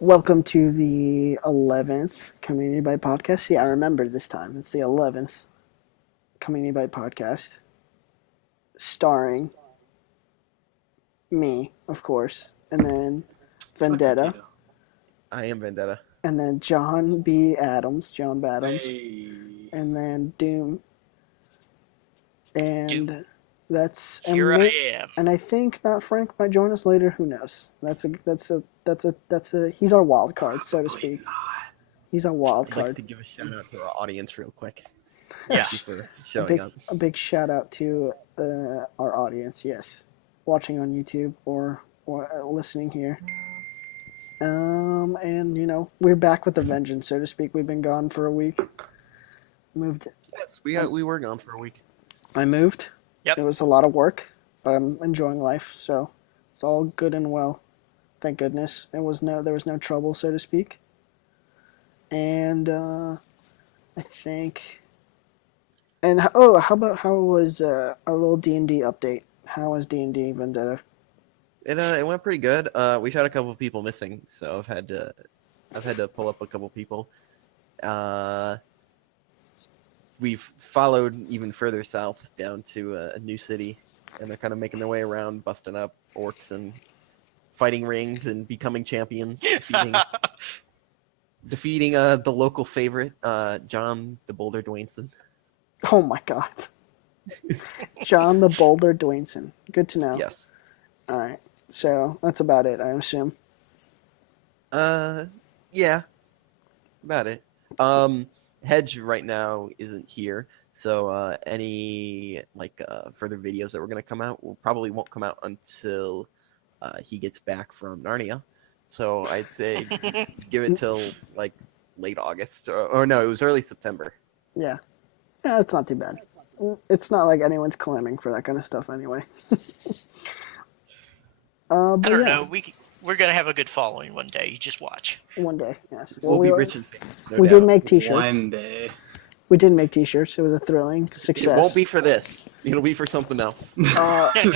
Welcome to the 11th Community Bite Podcast. See, I remember this time. It's the 11th Community Bite Podcast, starring me, of course, and then Vendetta, I am Vendetta. and then John B. Adams, John Badams, Hey. and then Doom, and Doom. that's Here I am. and I think Matt Frank might join us later. Who knows? That's a he's our wild card, so to speak. He's our wild I'd like card. to give a shout out to our audience real quick. Yeah. Thank you for A showing big, up. a big shout out to our audience, yes, watching on YouTube or listening here. And we're back with a vengeance, so to speak. We've been gone for a week. Moved. Yes, we were gone for a week. I moved. Yep. It was a lot of work, but I'm enjoying life, so it's all good and well. Thank goodness. There was no trouble, so to speak. And I think. And how was our little D&D update? How was D&D Vendetta? It went pretty good. We had a couple of people missing, so I've had to pull up a couple people. We've followed even further south down to a new city, and they're kind of making their way around, busting up orcs and fighting rings and becoming champions, defeating the local favorite, John the Boulder Dwayneson. Oh my God, John the Boulder Dwayneson. Good to know. Yes. All right, so that's about it, I assume. Yeah, about it. Hedge right now isn't here, so any further videos that were gonna come out probably won't come out until he gets back from Narnia. So I'd say give it till like late August, or no, it was early September. Yeah, it's not too bad. It's not like anyone's clamming for that kind of stuff anyway. I But don't yeah, know. We're gonna have a good following one day. You just watch. one day, yes. We'll we be were- rich and famous. No we doubt. did make T-shirts. One day. We did make T-shirts. It was a thrilling success. It won't be for this. It'll be for something else. I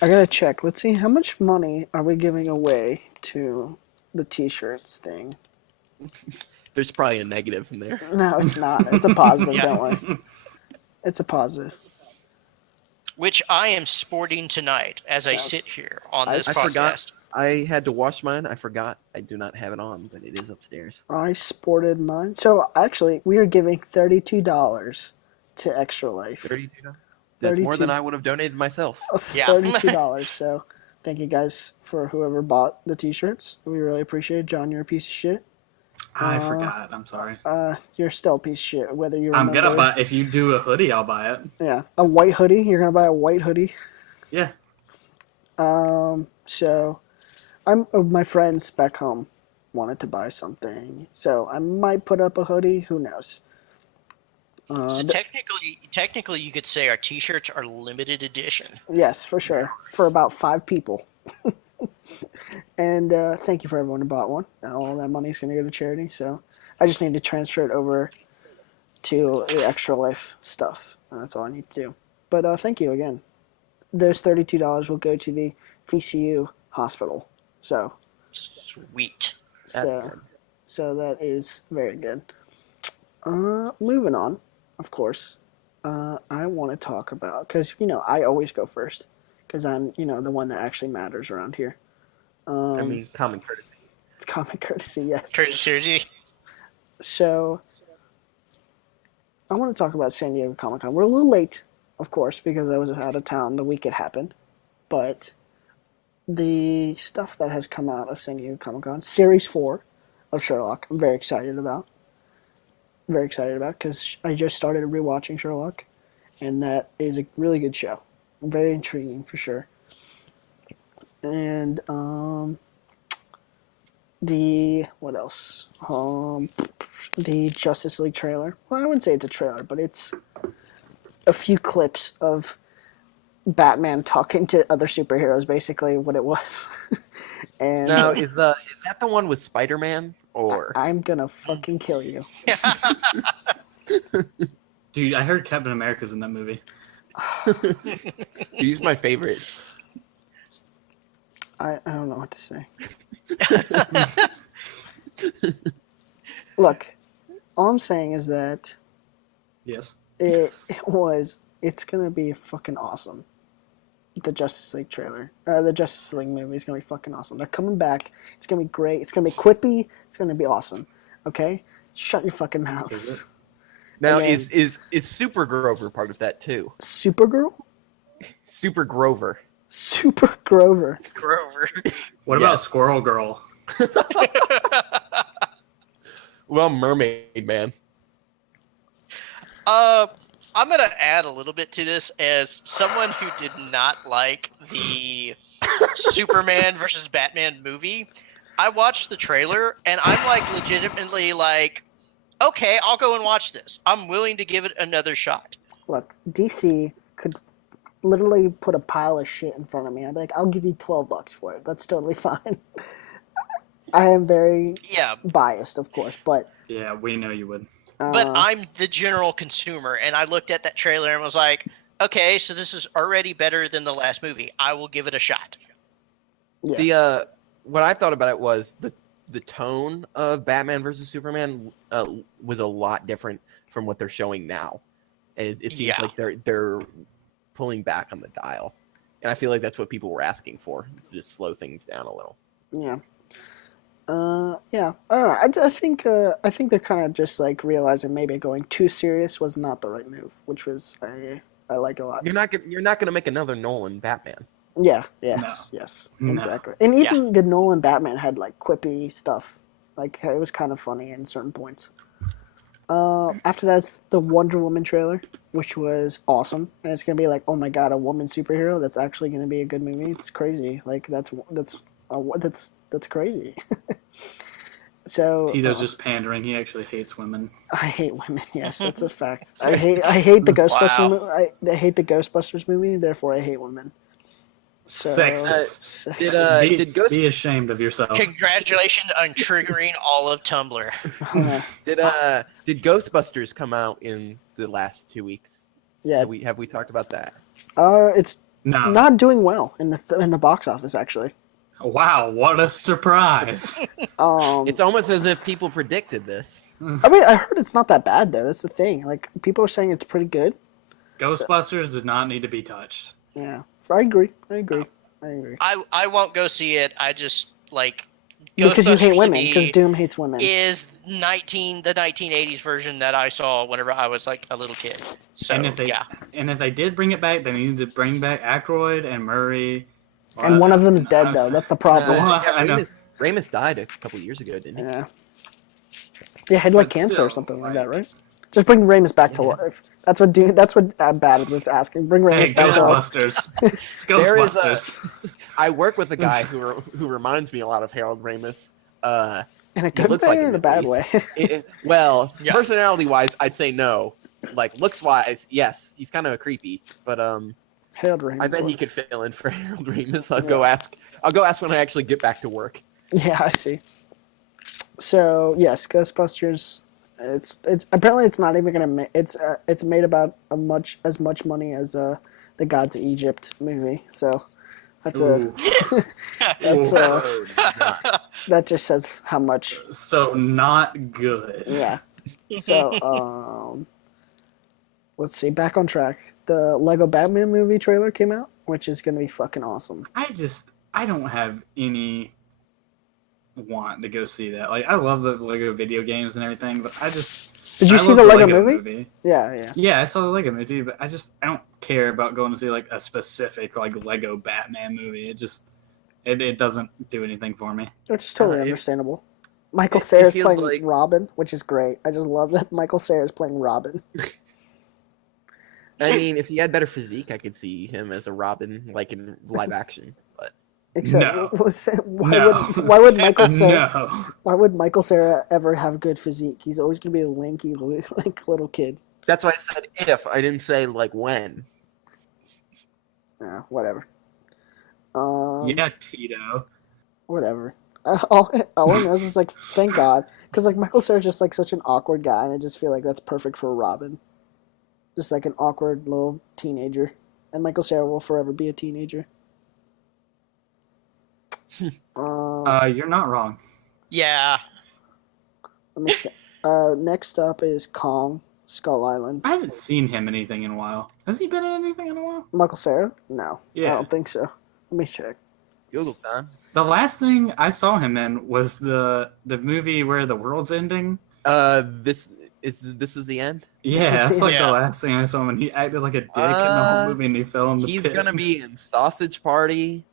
gotta check. Let's see, how much money are we giving away to the T-shirts thing? There's probably a negative in there. No, it's not. It's a positive. Yeah. Don't worry. It's a positive. Which I am sporting tonight as I Yes. sit here on I this I forgot. podcast. I had to wash mine. I forgot. I do not have it on, but it is upstairs. I sported mine. So actually, we are giving $32 to Extra Life. $32. That's more 32. than I would have donated myself. Yeah. $32. So thank you guys for whoever bought the T-shirts. We really appreciate it. John, you're a piece of shit. I forgot. I'm sorry. You're still a piece of shit. Whether you I'm remember. gonna buy. If you do a hoodie, I'll buy it. Yeah, a white hoodie. You're gonna buy a white hoodie. Yeah. So my friends back home wanted to buy something, so I might put up a hoodie. Who knows? So technically, you could say our T-shirts are limited edition. Yes, for sure, for about 5 people. And thank you for everyone who bought one. All that money is going to go to charity, so I just need to transfer it over to the Extra Life stuff, and that's all I need to do. But thank you again. Those $32 will go to the VCU hospital. So Sweet. That's so good. so that is very good. Moving on, of course. I want to talk about, because I always go first, because I'm the one that actually matters around here. I mean, common courtesy. It's common courtesy, yes. Courtesy. So I want to talk about San Diego Comic-Con. We're a little late, of course, because I was out of town the week it happened, but the stuff that has come out of San Diego Comic-Con, Series 4 of Sherlock, I'm very excited about. Very excited about, because I just started rewatching Sherlock, and that is a really good show. Very intriguing, for sure. And what else? The Justice League trailer. Well, I wouldn't say it's a trailer, but it's a few clips of Batman talking to other superheroes, basically what it was. And Now, is that the one with Spider-Man, or I'm gonna fucking kill you. Dude, I heard Captain America's in that movie. he's my favorite? I don't know what to say. Look, all I'm saying is that Yes. it's gonna be fucking awesome. The Justice League trailer, the Justice League movie is gonna be fucking awesome. They're coming back. It's gonna be great. It's gonna be quippy. It's gonna be awesome. Okay, shut your fucking Is it? mouth. Now, And then- is Super Grover part of that too? Supergirl, Super Grover. Super Grover. Grover. What about Yes. Squirrel Girl? Well, Mermaid Man. I'm gonna add a little bit to this as someone who did not like the Superman versus Batman movie. I watched the trailer and I'm like legitimately like, okay, I'll go and watch this. I'm willing to give it another shot. Look, DC could literally put a pile of shit in front of me. I'd be like, I'll give you $12 for it. That's totally fine. I am very Yeah, biased, of course, but Yeah, we know you would. but I'm the general consumer, and I looked at that trailer and was like, okay, so this is already better than the last movie. I will give it a shot. yes. See, what I thought about it was the tone of Batman versus Superman was a lot different from what they're showing now, and it seems Yeah. like they're pulling back on the dial, and I feel like that's what people were asking for, to just slow things down a little. Yeah. Yeah. I don't know. I think they're kind of just like realizing maybe going too serious was not the right move, which was I like a lot. You're not gonna make another Nolan Batman. Yeah. Yes. No. Yes. No. Exactly. And even the Nolan Batman had like quippy stuff. Like it was kind of funny in certain points. After that's the Wonder Woman trailer, which was awesome, and it's gonna be like, oh my god, a woman superhero. That's actually gonna be a good movie. It's crazy. Like that's crazy. So Tito's just pandering. He actually hates women. I hate women. Yes, that's a fact. I hate the Ghostbusters. Wow. I hate the Ghostbusters movie. Therefore, I hate women. So, Sexist. Did Ghost Be ashamed of yourself. Congratulations on triggering all of Tumblr. did Ghostbusters come out in the last 2 weeks? yeah, Have we talked about that? it's No. not doing well in the box office actually. Wow, what a surprise. It's almost as if people predicted this. I mean, I heard it's not that bad though. That's the thing. Like people are saying it's pretty good. Ghostbusters did not need to be touched. Yeah, I agree. I won't go see it. I just like Because you hate Ghostbusters to women. me Because Doom hates women. is the 1980s version that I saw whenever I was like a little kid. So And if they did bring it back, they needed to bring back Aykroyd and Murray. And one of them's dead though. That's the problem. I know. Ramus died a couple years ago, didn't he? Yeah. Yeah, had like But cancer still, or something like like- that, right? Just bring Ramus back to life. That's what Badams was asking. Bring Hey, Ramus back to life. Ghostbusters. It's There is Ghostbusters. I work with a guy who reminds me a lot of Harold Ramis. In a He good looks way like or him in a at bad least. way? Yeah. Personality-wise, I'd say no. Like looks-wise, yes, he's kind of creepy, but Harold Ramis. I bet he was- could fill in for Harold Ramis. I'll Yeah. go ask. I'll go ask when I actually get back to work. Yeah, I see. So yes, Ghostbusters. It's apparently it's not even gonna make it's made about as much money as the Gods of Egypt movie. So that's Ooh. that's Ooh. Oh, God. that just says how much. So not good. Yeah. So let's see. Back on track. The Lego Batman movie trailer came out, which is gonna be fucking awesome. I don't have any want to go see that. Like I love the Lego video games and everything, but Did you I see love the Lego movie? Yeah. Yeah, I saw the Lego movie, but I don't care about going to see like a specific like Lego Batman movie. It doesn't do anything for me. Which is totally it- understandable. Michael it Cera's feels playing like- Robin, which is great. I just love that Michael Cera's playing Robin. I mean, if he had better physique, I could see him as a Robin, like in live action. But Except, No. why would Michael Cera? No. Why would Michael Cera ever have good physique? He's always gonna be a lanky, like little kid. that's why I said if. I didn't say like when. Yeah, whatever. Yeah, Tito. Whatever. All I know is like, thank God, because like Michael Cera's just like such an awkward guy, and I just feel like that's perfect for Robin. Just like an awkward little teenager, and Michael Cera will forever be a teenager. You're not wrong. Yeah. Let me see. Next up is Kong, Skull Island. I haven't seen him anything in a while. Has he been in anything in a while? Michael Cera? No, I Yeah. don't think so. Let me check. Google time. The last thing I saw him in was the movie where the world's ending. This is the end. Yeah, that's the- like Yeah. the last thing I saw him, and he acted like a dick in the whole movie, and he fell in the He's pit. gonna be in Sausage Party.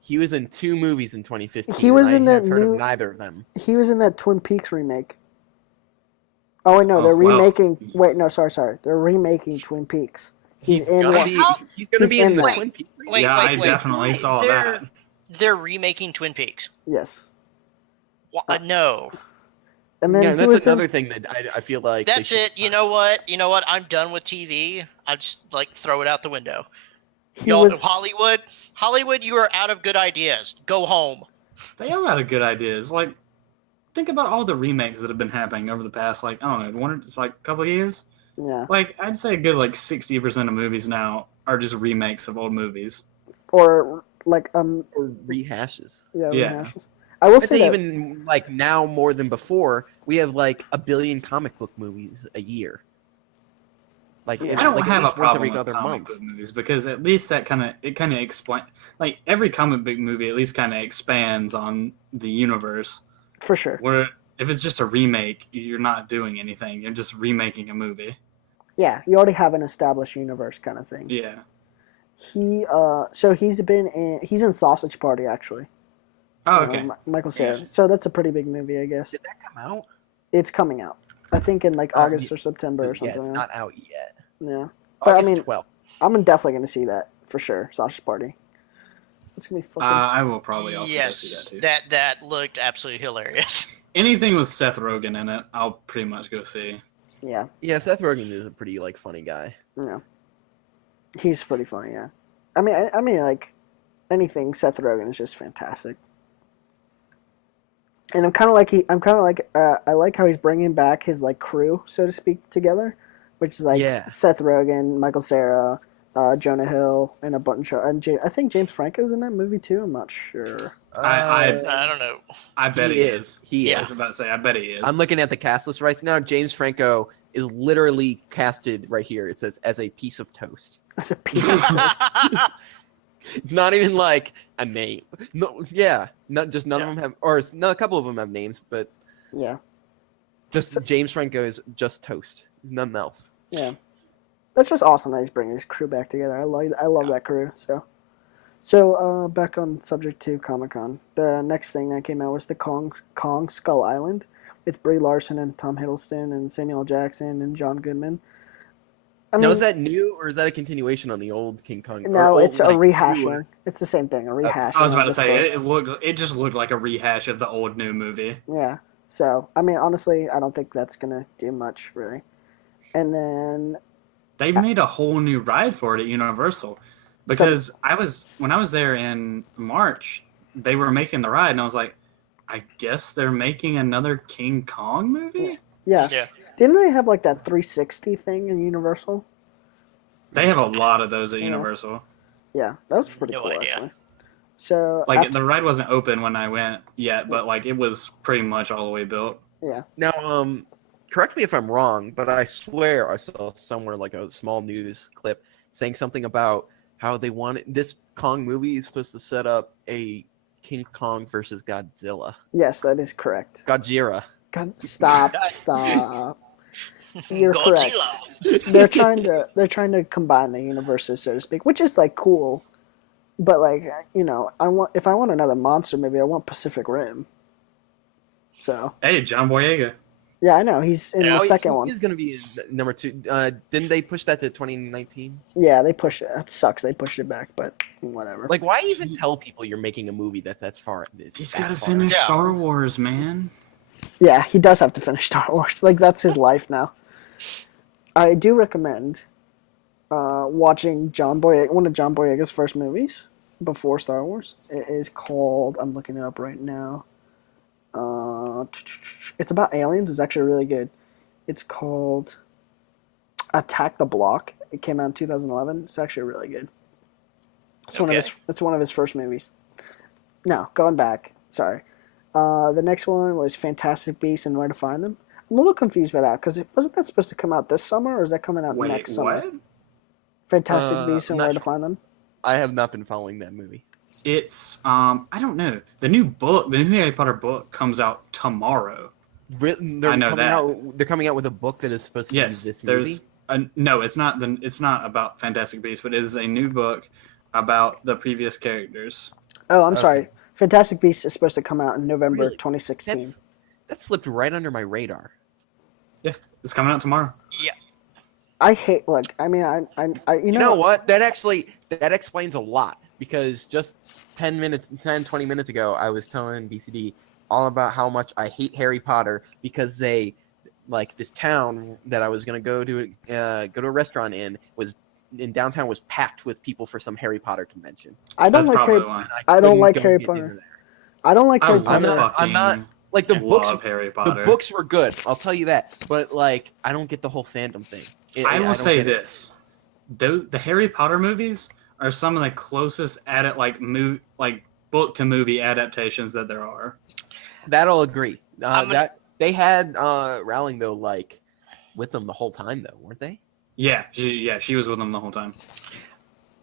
He was in 2 movies in 2015. He was and in I that have heard new- of neither of them. He was in that Twin Peaks remake. Oh wait, no, Oh, they're wow. remaking. Wait, no, sorry. They're remaking Twin Peaks. He's in gonna one. be. How- He's gonna he's be in in the that. Twin Peaks. Wait, yeah, wait, I wait. definitely saw They're- that. They're remaking Twin Peaks. Yes, No. and then Yeah, he that's was another in. thing that I feel like. they That's should it. You know what? I'm done with TV. I just like throw it out the window. He Y'all, was. Hollywood, you are out of good ideas. Go home. They have a lot of good ideas. Like, think about all the remakes that have been happening over the past, like, I don't know, couple of years. Yeah, Like, I'd say a good, 60% of movies now are just remakes of old movies. or like Or rehashes. yeah, Yeah. rehashes. I will I'd say say that. even like now more than before, we have like a billion comic book movies a year. Like Yeah. I don't like at have a least once problem every with other comic month. book movies because at least that kind of explain, like, every comic book movie at least kind of expands on the universe. For sure. Where if it's just a remake, you're not doing anything. You're just remaking a movie. Yeah, you already have an established universe kind of thing. Yeah. So he's in Sausage Party actually. Oh, okay. Michael Cera. Yeah. So that's a pretty big movie, I guess. Did that come out? It's coming out. I think in like August or September or Yeah, something. it's like not out yet. that. Yeah. But, I August mean- 12th. I'm definitely gonna see that for sure. Sausage Party. It's gonna be fucking. I will probably also go see that Yes, too. that looked absolutely hilarious. Anything with Seth Rogen in it, I'll pretty much go see. Yeah. Yeah, Seth Rogen is a pretty like funny guy. Yeah. He's pretty funny. Yeah. I mean, like anything Seth Rogen is just fantastic. And I like how he's bringing back his like crew, so to speak, together, which is like Yeah. Seth Rogen, Michael Cera, Jonah Hill, and a bunch of. And I think James Franco's in that movie too. I'm not sure. I don't know. I bet he is. He Yeah. I was is. about to say, I bet he is. I'm looking at the cast list right now. James Franco is literally casted right here. It says as a piece of toast. That's a piece of toast. Not even like a name. No, yeah, not just none Yeah. of them have, or no, a couple of them have names, but Yeah. just James Franco is just toast. He's nothing else. Yeah, that's just awesome that he's bringing his crew back together. I love that crew. So back on subject to Comic-Con. The next thing that came out was the Kong Skull Island with Brie Larson and Tom Hiddleston and Samuel L. Jackson and John Goodman. Now, is that new or is that a continuation on the old King Kong? or no, old, it's a like, rehashing. newer- It the same thing, a rehashing. I was about of to the say story. it just looked like a rehash of the old new movie. Yeah. So I mean, honestly, I don't think that's gonna do much really. And then They made a whole new ride for it at Universal because when I was there in March, they were making the ride, and I was like, I guess they're making another King Kong movie. yeah. Yeah. Didn't they have like that 360 thing in Universal? They have a lot of those at Yeah. Universal. Yeah, that was pretty No cool idea. actually. So Like after- the ride wasn't open when I went yet, but like it was pretty much all the way built. yeah, Now, correct me if I'm wrong, but I swear I saw somewhere like a small news clip saying something about how they wanted this Kong movie is supposed to set up a King Kong versus Godzilla. yes, that is correct. Godzilla. God, stop. You're correct. Godzilla. They're trying to combine the universes, so to speak, which is like cool. But like, you know, if I want another monster movie, I want Pacific Rim. So Hey, John Boyega. yeah, I know he's in Yeah, the second one. He's going to be in number 2. Didn't they push that to 2019? Yeah, they pushed it. It sucks. They pushed it back, but whatever. Like, why even tell people you're making a movie that's far? He's that got to far? finish Yeah. Star Wars, man. Yeah, he does have to finish Star Wars. Like that's his life now. I do recommend watching one of John Boyega's first movies before Star Wars. It is called. I'm looking it up right now. It's about aliens. It's actually really good. It's called Attack the Block. It came out in 2011. It's actually really good. It's one of his first movies. No, going back. Sorry. The next one was Fantastic Beasts and Where to Find Them. I'm a little confused by that because wasn't that supposed to come out this summer or is that coming out Wait, next summer? what? Fantastic Beasts I'm and not Where to sure. Find Them. I have not been following that movie. It's I don't know. The new Harry Potter book comes out tomorrow. They're I know coming that. out. They're coming out with a book that is supposed to Yes, be this movie. no, it's not. It's not about Fantastic Beasts, but it is a new book about the previous characters. Oh, I'm Okay. sorry. Fantastic Beasts is supposed to come out in November Really? 2016. That slipped right under my radar. Yeah, it's coming out tomorrow. Yeah. I hate. Look, I mean, you You know what? That explains a lot because just 10, 20 minutes ago, I was telling BCD all about how much I hate Harry Potter because they, like, this town that I was gonna go to a restaurant in downtown was packed with people for some Harry Potter convention. I don't That's like probably Harry. why. I don't couldn't like go Harry get Potter. dinner there. I don't like I Harry love Potter. I'm not like the books. love Harry Potter. The books were good. I'll tell you that. But like, I don't get the whole fandom thing. I will don't say get it. this: the Harry Potter movies are some of the closest book to movie adaptations that there are. That'll agree. I'm gonna- That they had Rowling though, like with them the whole time though, weren't they? Yeah, she was with them the whole time.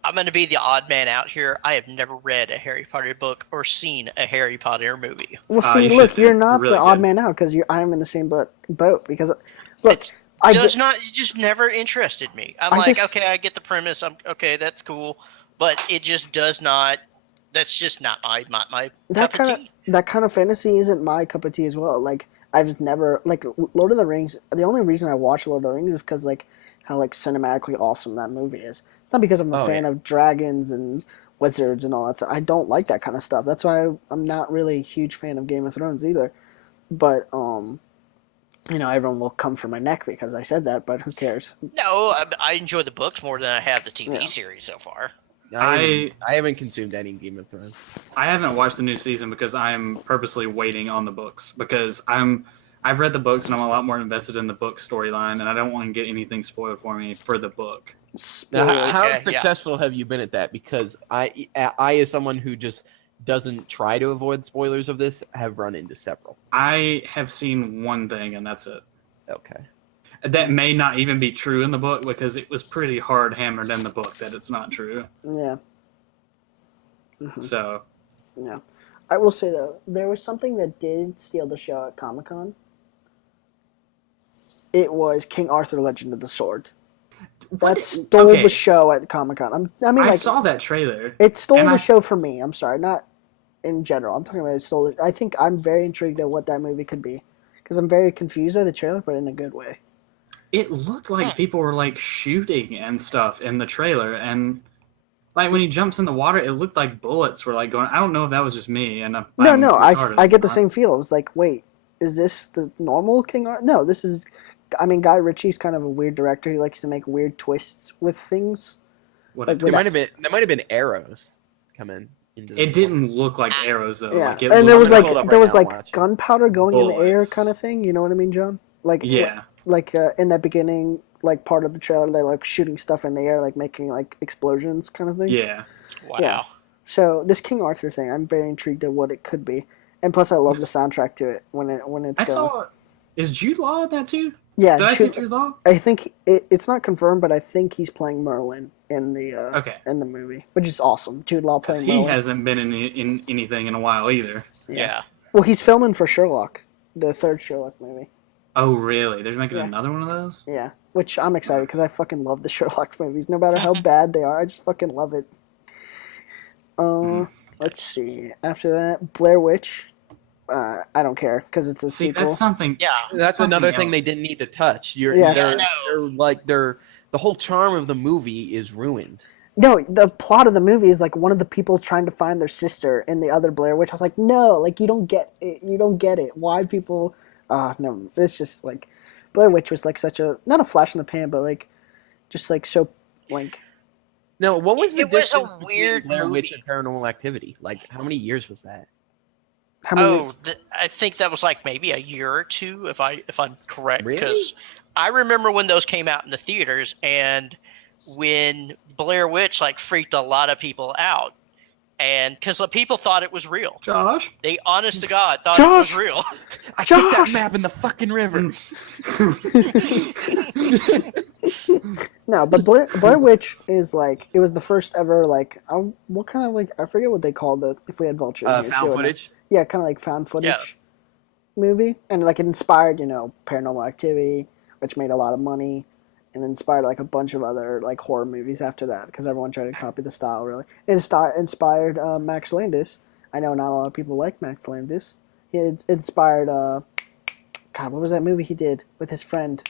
I'm going to be the odd man out here. I have never read a Harry Potter book or seen a Harry Potter movie. Well, see, you look, should do. you're not Really the odd good. man out because I'm in the same boat because look, It I just never interested me. I'm I like, just- okay, I get the premise. I'm okay, that's cool, but it just does not. That's just not my that cup of kind tea. of that kind of fantasy isn't my cup of tea as well. Like I've just never like Lord of the Rings. The only reason I watch Lord of the Rings is because like how like cinematically awesome that movie is. It's not because I'm a Oh, fan of dragons and wizards and all that stuff. I don't like that kind of stuff. That's why I'm not really a huge fan of Game of Thrones either. But everyone will come for my neck because I said that. But who cares? No, I enjoy the books more than I have the TV Yeah. series so far. I haven't consumed any Game of Thrones. I haven't watched the new season because I'm purposely waiting on the books because I've read the books and I'm a lot more invested in the book storyline and I don't want to get anything spoiled for me for the book. Now, Spoiler. how yeah. successful have you been at that? Because I, as someone who just doesn't try to avoid spoilers of this, have run into several. I have seen one thing and that's it. Okay. That may not even be true in the book because it was pretty hard hammered in the book that it's not true. Yeah. Mhm. So Yeah. I will say though, there was something that did steal the show at Comic-Con. It was King Arthur: Legend of the Sword. That stole okay. the show at Comic-Con. I mean, I like saw that trailer. it stole and the I- show for me. I'm sorry, not in general. I'm talking about it stole it. I think I'm very intrigued at what that movie could be because I'm very confused by the trailer, but in a good way. It looked like people were like shooting and stuff in the trailer, and like when he jumps in the water, it looked like bullets were like going. I don't know if that was just me. And I'm No, retarded I get the or not. same feel. It was like, wait, is this the normal King Arthur? No, this is. I mean, Guy Ritchie's kind of a weird director. He likes to make weird twists with things. What like it, There with- might have been arrows coming into. it didn't look like arrows though. Yeah, Like, it and there was looked I'm gonna pull it up there right was now and like watch it. gunpowder going in the air, Bullets. kind of thing. You know what I mean, John? Like yeah. in that beginning, like part of the trailer, they like shooting stuff in the air, like making like explosions, kind of thing. Yeah. Wow. Yeah. So this King Arthur thing, I'm very intrigued at what it could be, and plus I love the soundtrack to it when it's I going. saw. Is Jude Law in that too? Yeah, Did I see Jude Law? I think it's not confirmed, but I think he's playing Merlin in the Okay. in the movie, which is awesome. Jude Law Because playing he Merlin. hasn't been in anything in a while either. Yeah. Well, he's filming for Sherlock, the third Sherlock movie. Oh really? They're making Yeah. another one of those? Yeah, which I'm excited because I fucking love the Sherlock movies. No matter how bad they are, I just fucking love it. Let's see. After that, Blair Witch. I don't care because it's a See, sequel. that's something. Yeah. That's something another thing they else. didn't need to touch. Yeah. Yeah, I know. They're the whole charm of the movie is ruined. No, the plot of the movie is like one of the people trying to find their sister in the other Blair Witch. I was like, no, like you don't get it. You don't get it. Why people? No, it's just like Blair Witch was like such a not a flash in the pan, but like just like so like No, what was the It was a distance between weird Blair Witch movie. and Paranormal Activity? Like, how many years was that? how many? Oh, I think that was like maybe a year or two, if I'm correct. Really? Because I remember when those came out in the theaters, and when Blair Witch like freaked a lot of people out, and because people thought it was real. Josh. They, honest to God, thought Josh! it was real. I kicked that Josh! map in the fucking river. No, but Blair Witch is like, it was the first ever, like, what kind of, like, I forget what they called it, if we had Vulture in here. Found footage. Yeah, kind of like found footage movie. And, like, it inspired, Paranormal Activity, which made a lot of money, and inspired, like, a bunch of other, like, horror movies after that, because everyone tried to copy the style, really. It inspired Max Landis. I know not a lot of people like Max Landis. He inspired, God, what was that movie he did with his friend?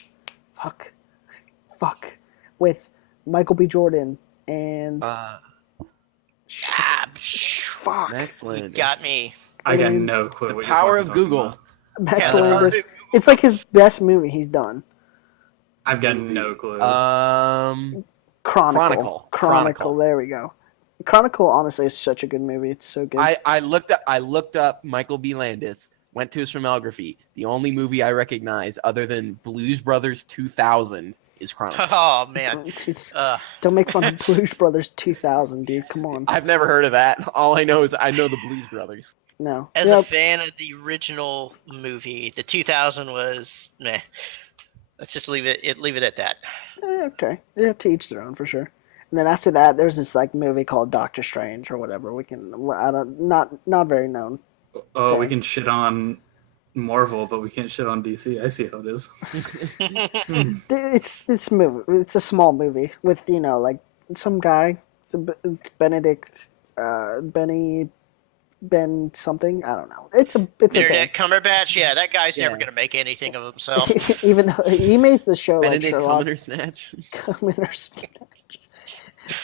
Fuck. With Michael B. Jordan and... shit. Fuck. Max You Landis. got me. I got no clue. The what power you're of fucking talking Google. about. Max Yeah, Landis. It's like his best movie he's done. I've got Movie. no clue. Chronicle. There we go. Chronicle, honestly, is such a good movie. It's so good. I looked up Michael B. Landis. Went to his filmography. The only movie I recognize other than Blues Brothers 2000 is Chronicle. Oh man. Don't make fun of Blues Brothers 2000, dude. Come on. I've never heard of that. All I know is I know the Blues Brothers. No. As Yeah, a fan of the original movie, the 2000 was meh. Let's just leave it at that. okay. Yeah, to each their own, for sure. And then after that, there's this like movie called Doctor Strange or whatever. Not very known. Oh, we Okay. can shit on Marvel, but we can't shit on DC. I see how it is. It's movie. It's a small movie with like some guy, Benedict, Ben something. I don't know. It's okay. Internet Cumberbatch, yeah, that guy's never Yeah. gonna make anything of himself. Even though he made the show Benedict like Sherlock. Cumberbatch.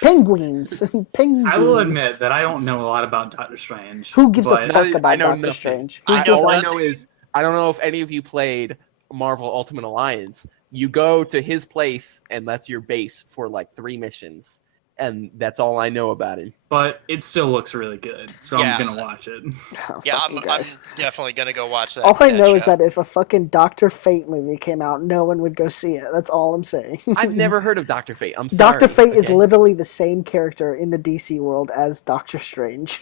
Penguins. Penguins. I will admit that I don't know a lot about Doctor Strange. Who gives a but fuck I about know Doctor nothing. Strange? I know All I nothing. know is I don't know if any of you played Marvel Ultimate Alliance. You go to his place, and that's your base for like 3 missions, and that's all I know about him. But it still looks really good, so Yeah. I'm gonna watch it. Oh, Yeah, fuck I'm you guys. definitely gonna go watch that. All I know is show. that if a fucking Doctor Fate movie came out, no one would go see it. That's all I'm saying. I've never heard of Doctor Fate. I'm sorry. Doctor Fate is okay? literally the same character in the DC world as Doctor Strange.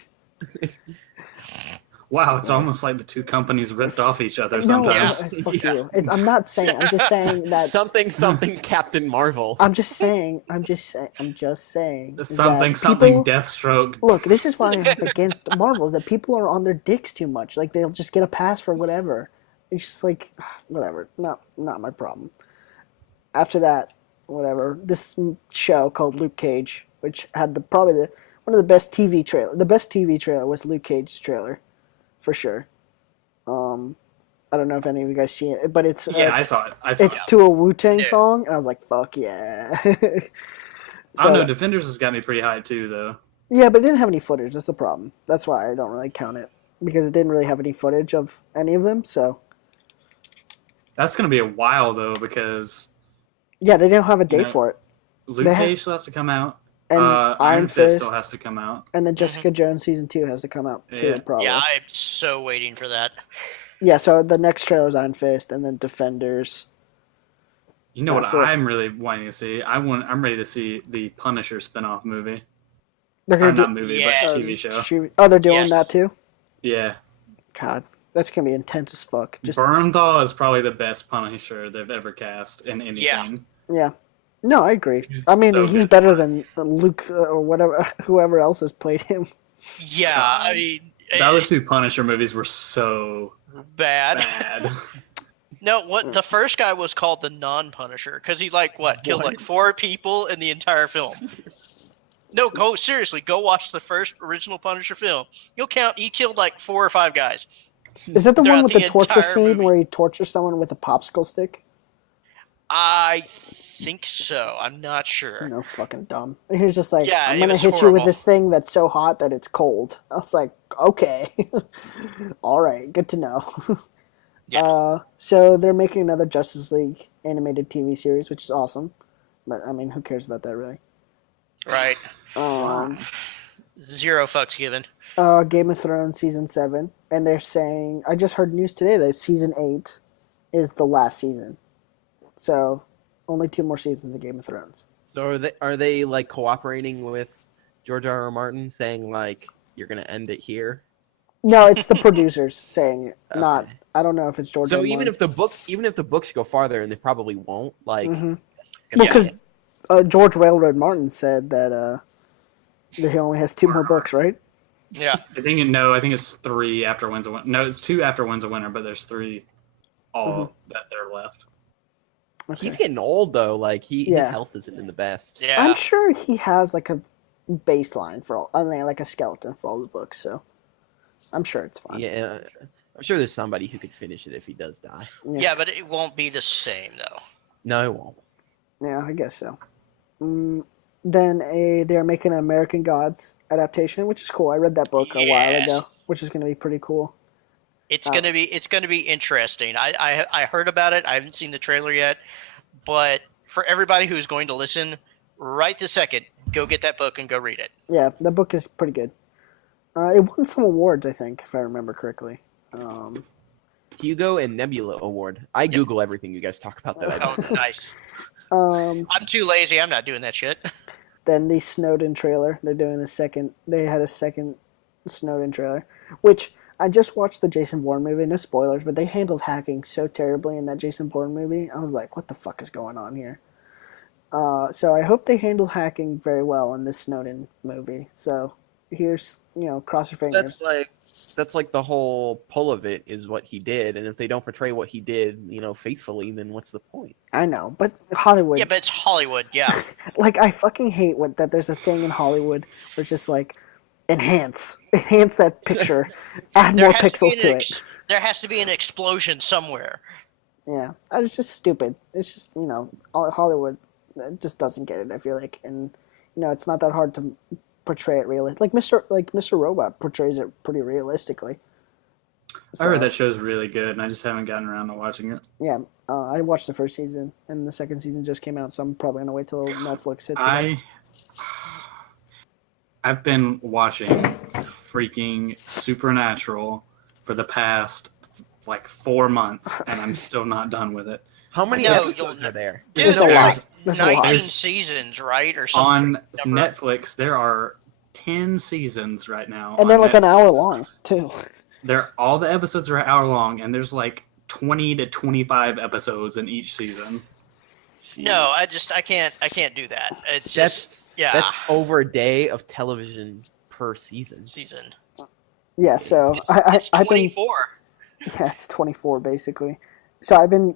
Wow, it's almost like the two companies ripped off each other No, sometimes. fuck Yeah. you. I'm not saying. I'm just saying that. something Captain Marvel. I'm just saying. is Something that something people- Deathstroke. Look, this is what I have against Marvel is that people are on their dicks too much. Like they'll just get a pass for whatever. It's just like whatever. Not my problem. After that, whatever. This show called Luke Cage, which had one of the best TV trailer. The best TV trailer was Luke Cage's trailer, for sure. I don't know if any of you guys see it, but it's Yeah, I saw it. I saw it's it. to a Wu-Tang Yeah. song, and I was like, fuck yeah. I don't know. Defenders has got me pretty high too, though. Yeah, but it didn't have any footage. That's the problem. That's why I don't really count it, because it didn't really have any footage of any of them. So That's gonna be a while though, because yeah, they didn't have a date know, for it. Luke They have- Cage still has to come out. And Iron Fist still has to come out. and then Jessica Jones season 2 has to come out too, Yeah. probably. Yeah, I'm so waiting for that. Yeah, so the next trailer is Iron Fist, and then Defenders. You know what That's it. I'm really wanting to see? I'm ready to see the Punisher spin-off movie. They're Or gonna not do movie, Yeah. but TV show. Oh, they're doing Yes. that too. Yeah. God, that's gonna be intense as fuck. Just Bernthal is probably the best Punisher they've ever cast in anything. yeah. No, I agree. He's I mean, so he's good. better than Luke or whatever, whoever else has played him. Yeah, I mean, The other two Punisher movies were so bad. bad. No, what the first guy was called the non-Punisher because he killed What? like 4 people in the entire film. No, go watch the first original Punisher film. You'll count. He killed like 4 or 5 guys. Is that the Throughout one with the the torture entire scene movie. where he tortures someone with a popsicle stick? I think so. I'm not sure. No, fucking dumb. And he's just like, Yeah, I'm it gonna was hit you with horrible. this thing that's so hot that it's cold. I was like, okay, all right, good to know. Yeah. So they're making another Justice League animated TV series, which is awesome. But I mean, who cares about that really? Right. Um, 0 fucks given. Game of Thrones season 7, and they're saying I just heard news today that season 8 is the last season. So only 2 more seasons of Game of Thrones. So are they like cooperating with George R.R. Martin, saying like, you're gonna end it here. No, it's the producers saying it. Not. Okay. I don't know if it's George. So R. even Martin. if the books go farther, and they probably won't, like, Mhm. gonna Well, be- because George Railroad Martin said that he only has 2 more books, right? Yeah. I think it's 3 after Winds of Winter. No, it's 2 after Winds of Winter, but there's 3 all that they're left. Okay. he's getting old though. Like his Yeah. health isn't in the best. Yeah. I'm sure he has like a baseline for all. I mean, like a skeleton for all the books. So I'm sure it's fine. Yeah, I'm sure there's somebody who could finish it if he does die. Yeah, but it won't be the same though. No, it won't. Yeah, I guess so. Then they're making an American Gods adaptation, which is cool. I read that book a while Yes. ago, which is going to be pretty cool. It's gonna be interesting. I heard about it. I haven't seen the trailer yet, but for everybody who's going to listen, right this second, go get that book and go read it. Yeah, the book is pretty good. It won some awards, I think, if I remember correctly. Hugo and Nebula Award. I Google everything you guys talk about that. I Oh, don't. nice. Um, I'm too lazy. I'm not doing that shit. then the Snowden trailer. They're doing the second. They had a second Snowden trailer, which I just watched the Jason Bourne movie. No spoilers, but they handled hacking so terribly in that Jason Bourne movie. I was like, what the fuck is going on here? So I hope they handle hacking very well in this Snowden movie. So here's, cross your fingers. That's like the whole pull of it is what he did, and if they don't portray what he did, faithfully, then what's the point? I know, but Hollywood. Yeah, but it's Hollywood. Yeah. Like, I fucking hate that there's a thing in Hollywood where it's just like, enhance that picture, add more pixels to it. There has to be an explosion somewhere. Yeah, it's just stupid. It's just Hollywood just doesn't get it. I feel like, and it's not that hard to portray it really. Like Mr. Robot portrays it pretty realistically. I heard that show's really good, and I just haven't gotten around to watching it. Yeah, I watched the first season, and the second season just came out, so I'm probably gonna wait till Netflix hits it. I've been watching freaking Supernatural for the past 4 months, and I'm still not done with it. How many No, episodes are there? Dude, There's a there's lot. like There's a lot. 19 seasons, right? Or something. On number. Netflix, there are 10 seasons right now. And they're on like an Netflix. hour long too. All the episodes are an hour long, and there's 20 to 25 episodes in each season. No, I can't do that. It's just That's over a day of television per season. season. Yeah, so It's I've been 24. yeah, it's 24 basically. So I've been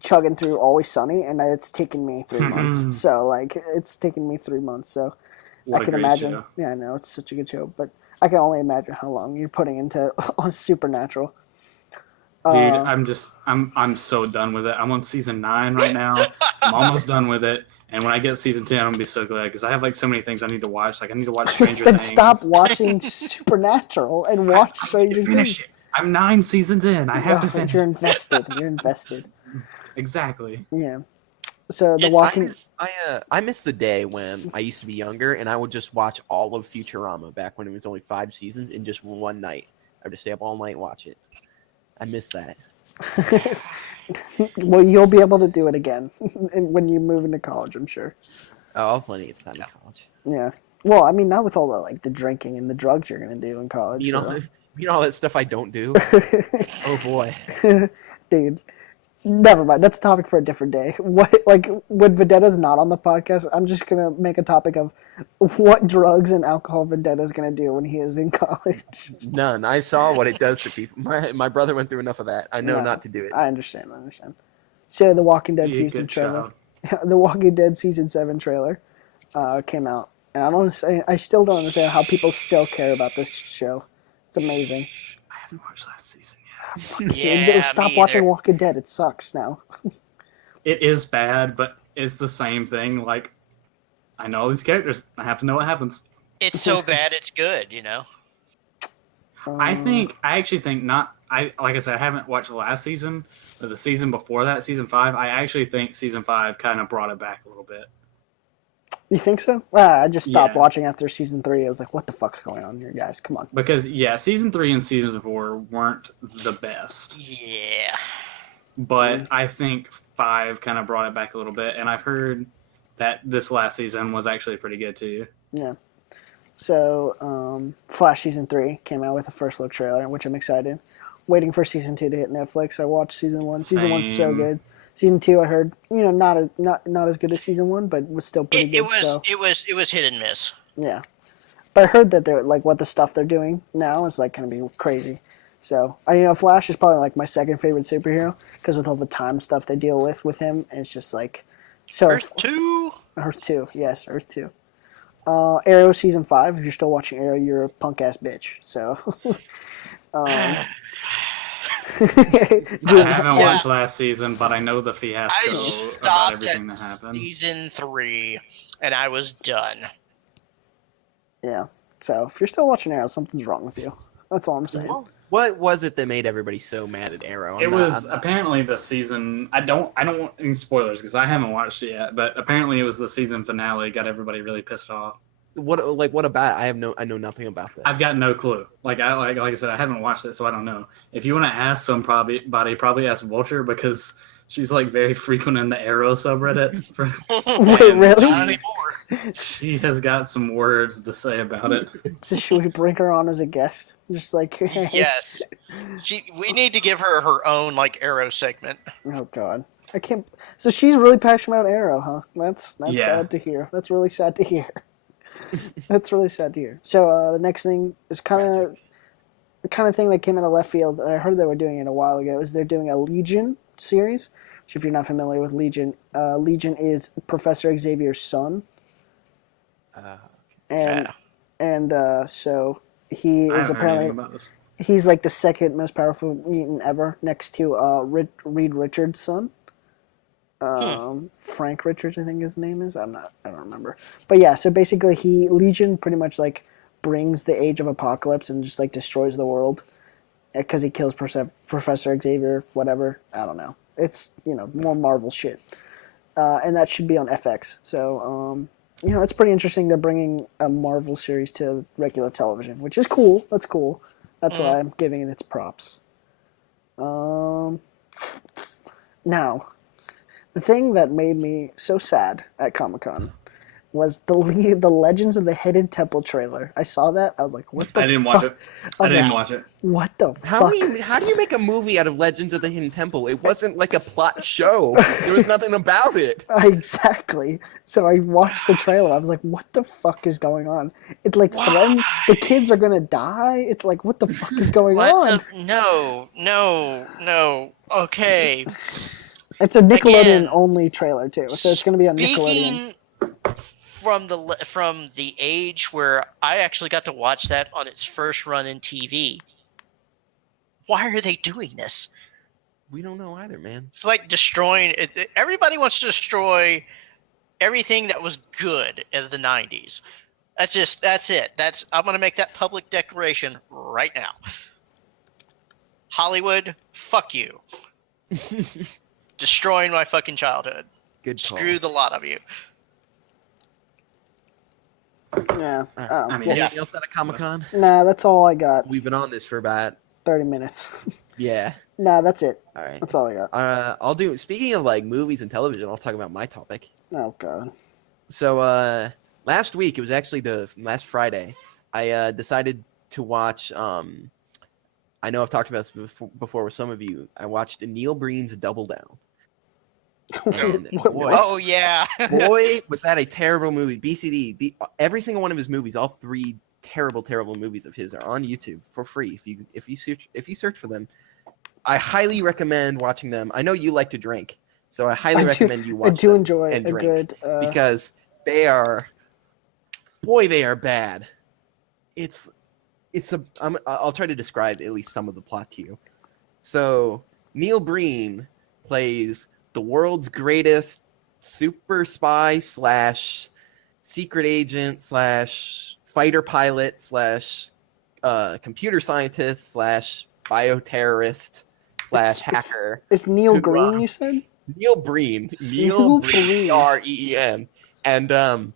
chugging through Always Sunny, and it's taken me 3 months. So it's taken me 3 months. So What I a can great imagine. show. Yeah, I know it's such a good show, but I can only imagine how long you're putting into on Supernatural. Dude, I'm so done with it. I'm on season 9 right now. I'm almost done with it. And when I get season 10, I'm gonna be so glad because I have so many things I need to watch. I need to watch Stranger Then Things. stop watching Supernatural and watch Stranger Finish Things. it. I'm 9 seasons in. I have to finish. You're invested. You're invested. Exactly. Yeah. So The Walking. I miss the day when I used to be younger and I would just watch all of Futurama back when it was only 5 seasons in just one night. I would just stay up all night and watch it. I miss that. Well, you'll be able to do it again when you move into college, I'm sure. Oh, I'll have plenty of time in college. Yeah. Well, I mean, not with all the drinking and the drugs you're gonna do in college. You know all that stuff I don't do? Oh boy. Dude. Never mind. That's a topic for a different day. What when Vendetta's not on the podcast, I'm just gonna make a topic of what drugs and alcohol Vendetta's gonna do when he is in college. None. I saw what it does to people. My brother went through enough of that. I know No, not to do it. I understand. So The Walking Dead Be a season good trailer. child. The Walking Dead season 7 trailer came out, and I still don't understand how people still care about this show. It's amazing. I haven't watched last season yet. Yeah, Stop me watching either. Walking Dead. It sucks now. It is bad, but it's the same thing. I know all these characters. I have to know what happens. It's so bad, it's good. I actually think not. Like I said, I haven't watched the last season, but the season before that, season 5. I actually think season 5 kind of brought it back a little bit. You think so? I just stopped Yeah. watching after season 3. I was like, what the fuck's going on here, guys? Come on. Because season 3 and season 4 weren't the best, Yeah. but I think 5 kind of brought it back a little bit. And I've heard that this last season was actually pretty good too. Yeah. So, Flash season 3 came out with a first look trailer, which I'm excited. Waiting for season 2 to hit Netflix. I watched season 1. Season 1's so Same. good. Season 2, I heard, not as good as season 1, but was still pretty good. It was hit and miss. Yeah, but I heard that they're like what the stuff they're doing now is like going to be crazy. So, Flash is probably like my second favorite superhero because with all the time stuff they deal with him, it's just like so. Earth 2. Earth 2, yes, Earth 2. Arrow season 5. If you're still watching Arrow, you're a punk ass bitch. So, I dude, haven't watched last season, but I know the fiasco about stopped everything at that happened. Season 3, and I was done. yeah. So if you're still watching Arrow, something's wrong with you. That's all I'm saying. What was it that made everybody so mad at Arrow? It was apparently the season. I don't want any spoilers because I haven't watched it yet. But apparently, it was the season finale got everybody really pissed off. What about? I know nothing about this. I've got no clue. Like I said, I haven't watched it, so I don't know. If you want to ask somebody, probably ask Vulture because she's like very frequent in the Arrow subreddit. Wait, really? Not anymore. She has got some words to say about it. So should we bring her on as a guest? Just like Yes. We need to give her her own like Arrow segment. Oh God, I can't. So she's really passionate about Arrow, huh? That's Yeah. sad to hear. That's really sad to hear. That's really sad to hear. So the next thing is kind of thing that came out of left field. I heard they were doing it a while ago. Is they're doing a Legion series. Which, if you're not familiar with Legion, Legion is Professor Xavier's son, and so he I is haven't heard anything apparently about this. he's like the second most powerful mutant ever, next to Reed Richards' son. Frank Richards, I think his name is. I don't remember. But yeah, so basically Legion pretty much like brings the Age of Apocalypse and just like destroys the world because he kills Professor Xavier, whatever. I don't know. It's, more Marvel shit. And that should be on FX. So, it's pretty interesting they're bringing a Marvel series to regular television, which is cool. That's cool. That's why I'm giving it its props. Now, the thing that made me so sad at Comic-Con was the Legends of the Hidden Temple trailer. I saw that. I was like, what the I didn't watch fuck? it. I I was didn't like, watch it. what the How fuck? do you make a movie out of Legends of the Hidden Temple? It wasn't like a plot show. There was nothing about it. Exactly. So I watched the trailer. I was like, what the fuck is going on? It's like threatened. The kids are going to die. It's like, what the fuck is going on? No. Okay. It's a Nickelodeon-only trailer, too. So it's going to be on Nickelodeon. Speaking from the age where I actually got to watch that on its first run in TV, why are they doing this? We don't know either, man. It's like destroying it. Everybody wants to destroy everything that was good in the 90s. That's it. I'm going to make that public declaration right now. Hollywood, fuck you. Destroying my fucking childhood. Good call. Screw the lot of you. Yeah. I mean, Anything else at a Comic-Con? Nah, that's all I got. We've been on this for about 30 minutes. yeah. Nah, that's it. All right. That's all I got. I'll do. Speaking of like movies and television, I'll talk about my topic. Oh, God. So last week, it was actually the last Friday, I decided to watch. I know I've talked about this before with some of you. I watched Neil Breen's Double Down. And boy, Oh yeah. boy, was that a terrible movie. BCD. Every single one of his movies, all three terrible movies of his, are on YouTube for free. If you search for them, I highly recommend watching them. I know you like to drink, so I highly recommend you watch. I do them enjoy and a drink good because they are bad. I'll try to describe at least some of the plot to you. So Neil Breen plays the world's greatest super spy / secret agent / fighter pilot / computer scientist / bioterrorist / hacker. It's Neil who, Green, you said? Neil Breen. Neil Breen. Reen. And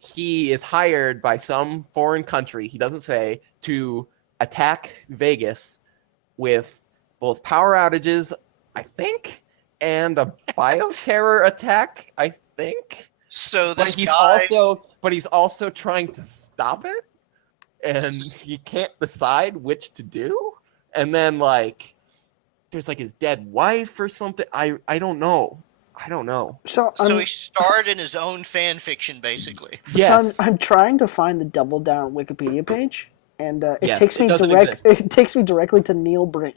he is hired by some foreign country, he doesn't say, to attack Vegas with both power outages, I think, and a bioterror attack, I think. So But this he's guy. also trying to stop it. and he can't decide which to do. And then like there's like his dead wife or something. I don't know. So So he starred in his own fan fiction, basically. Yes. So I'm trying to find the Double Down Wikipedia page, and it Yes, takes it me doesn't exist. It takes me directly to Neil Breen.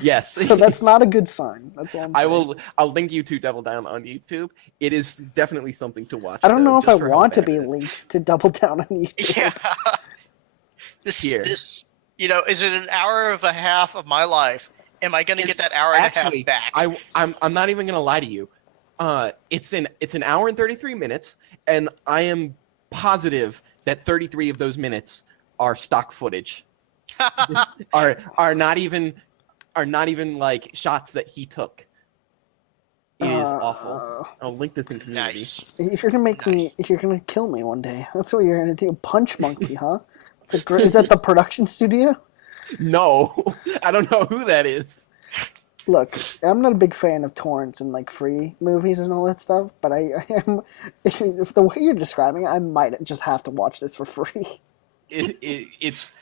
Yes. So that's not a good sign. That's what I'm saying. I'll link you to Double Down on YouTube. It is definitely something to watch. I don't though, know if just I for how want to bad be it is. linked to Double Down on YouTube. Yeah. Here. This, is it an hour and a half of my life? Am I going to get that hour and a half back? I'm not even gonna lie to you. It's an hour and 33 minutes, and I am positive that 33 of those minutes are stock footage. are not even like shots that he took. It is awful. I'll link this in community. Nice. You're gonna make me. You're gonna kill me one day. That's what you're gonna do. Punch Monkey, huh? It's a great. Is that the production studio? No, I don't know who that is. Look, I'm not a big fan of torrents and like free movies and all that stuff, but I am. If the way you're describing it, I might just have to watch this for free. It's.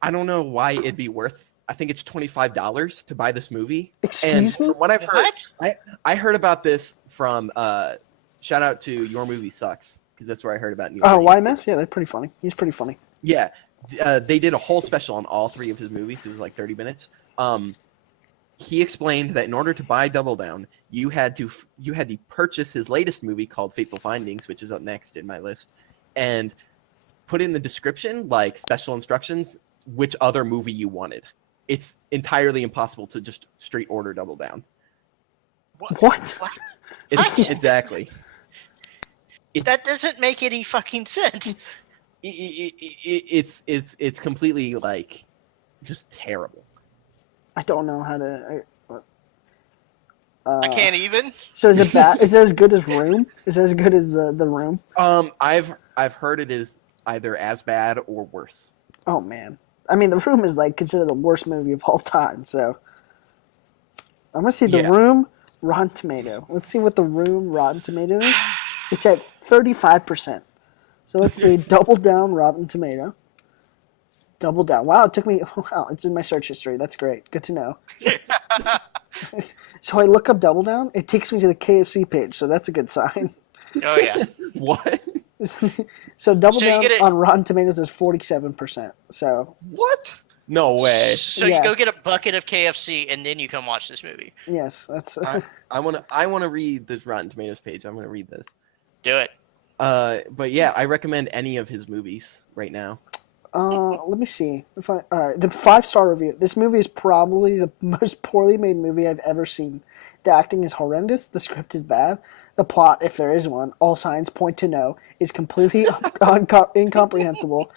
I don't know why it'd be worth. I think it's $25 to buy this movie. Excuse me? From what I've heard, What? I heard about this from. Shout out to Your Movie Sucks, because that's where I heard about Neil Oh, Breen. YMS? Yeah, they're pretty funny. He's pretty funny. Yeah, they did a whole special on all three of his movies. It was like 30 minutes. He explained that in order to buy Double Down, you had to purchase his latest movie called Fateful Findings, which is up next in my list, and put in the description, like special instructions, which other movie you wanted. It's entirely impossible to just straight order Double Down. What? Exactly. That doesn't make any fucking sense. It's completely like just terrible. I don't know how to. I can't even. So is it bad? Is it as good as Room? Is it as good as the Room? I've heard it is either as bad or worse. Oh man, I mean, The Room is like considered the worst movie of all time. So I'm gonna see The Room Rotten Tomato. Let's see what The Room Rotten Tomato is. It's at 35%. So let's see Double Down Rotten Tomato. Double Down. Wow, it took me. Wow, it's in my search history. That's great. Good to know. So I look up Double Down. It takes me to the KFC page. So that's a good sign. Oh yeah. What? So Double So you Down get it- on Rotten Tomatoes is 47%. So What? No way. So Yeah. you go get a bucket of KFC and then you come watch this movie. yes, that's. I wanna read this Rotten Tomatoes page. I'm gonna read this. Do it. But yeah, I recommend any of his movies right now. Let me see. All right, the 5-star review. This movie is probably the most poorly made movie I've ever seen. The acting is horrendous. The script is bad. The plot, if there is one, all signs point to no, is completely incomprehensible.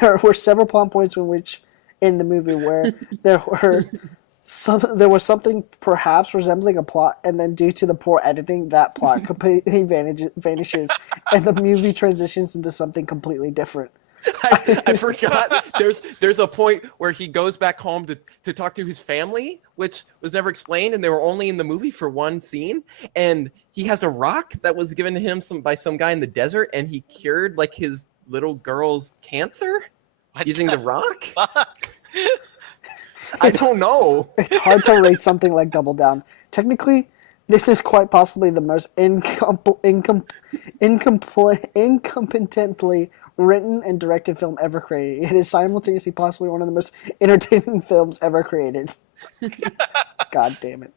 There were several plot points in the movie where there was something perhaps resembling a plot, and then due to the poor editing, that plot completely vanishes, and the movie transitions into something completely different. I forgot. There's a point where he goes back home to talk to his family, which was never explained, and they were only in the movie for one scene. And he has a rock that was given to him by some guy in the desert, and he cured like his little girl's cancer using the rock. Fuck? I don't know. It's hard to rate something like Double Down. Technically, this is quite possibly the most incompetently written and directed film ever created. It is simultaneously possibly one of the most entertaining films ever created. God damn it.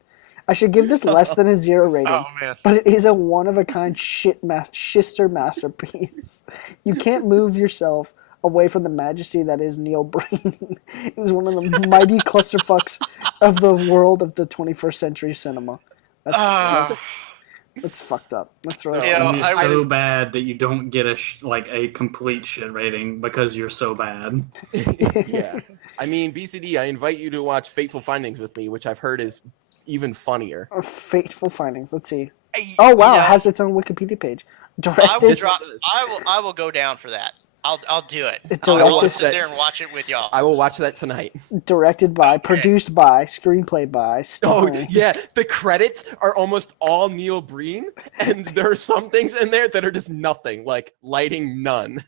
I should give this less than a 0 rating. Oh man. But it is a one-of-a-kind shister masterpiece. You can't move yourself away from the majesty that is Neil Breen. It is one of the mighty clusterfucks of the world of the 21st century cinema. That's fucked up. That's really Yeah, And I you're so bad that you don't get a complete shit rating because you're so bad. Yeah. I mean, BCD, I invite you to watch Fateful Findings with me, which I've heard is even funnier. Fateful Findings. Let's see. Oh wow, it has its own Wikipedia page. Directed. I will go down for that. I'll do it. I I'll watched sit there and watch it with y'all. I will watch that tonight. Directed by, Okay. produced by, screenplay by, Oh, starring. yeah. The credits are almost all Neil Breen, and there are some things in there that are just nothing, like lighting none.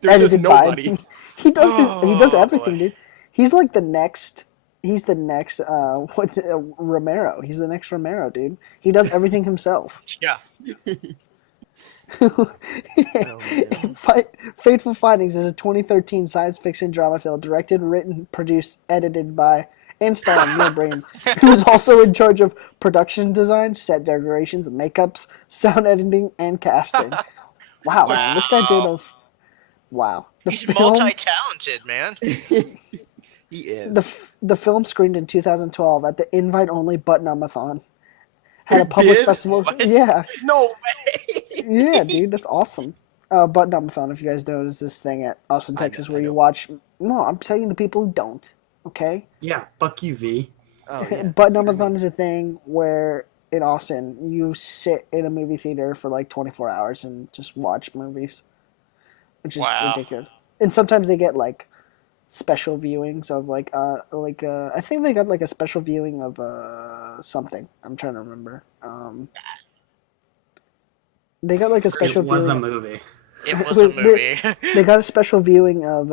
There's just edited by. nobody. He does Oh, everything, boy. dude. He's like the next. He's the next. Romero? He's the next Romero, dude. He does everything himself. Yeah. man. Fateful Findings is a 2013 science fiction drama film directed, written, produced, edited by, and starring Neil Breen, who is also in charge of production design, set decorations, makeups, sound editing, and casting. Wow, man, this guy did a. Wow. He's multi-talented, man. He is. The film screened in 2012 at the invite-only Button-a-thon. Had a It public did? festival. What? Yeah, No way. yeah, dude, that's awesome. Button-a-thon, if you guys know, is this thing at Austin, I know, Texas, I where you know. watch. No, I'm telling the people who don't. Okay, Yeah, fuck you, V. Oh, yeah. Button-a-thon is a thing where in Austin you sit in a movie theater for like 24 hours and just watch movies, which is Wow. ridiculous. And sometimes they get like special viewings of I think they got like a special viewing of something. I'm trying to remember. They got like a special It was a viewing. movie. It was a movie. They got a special viewing of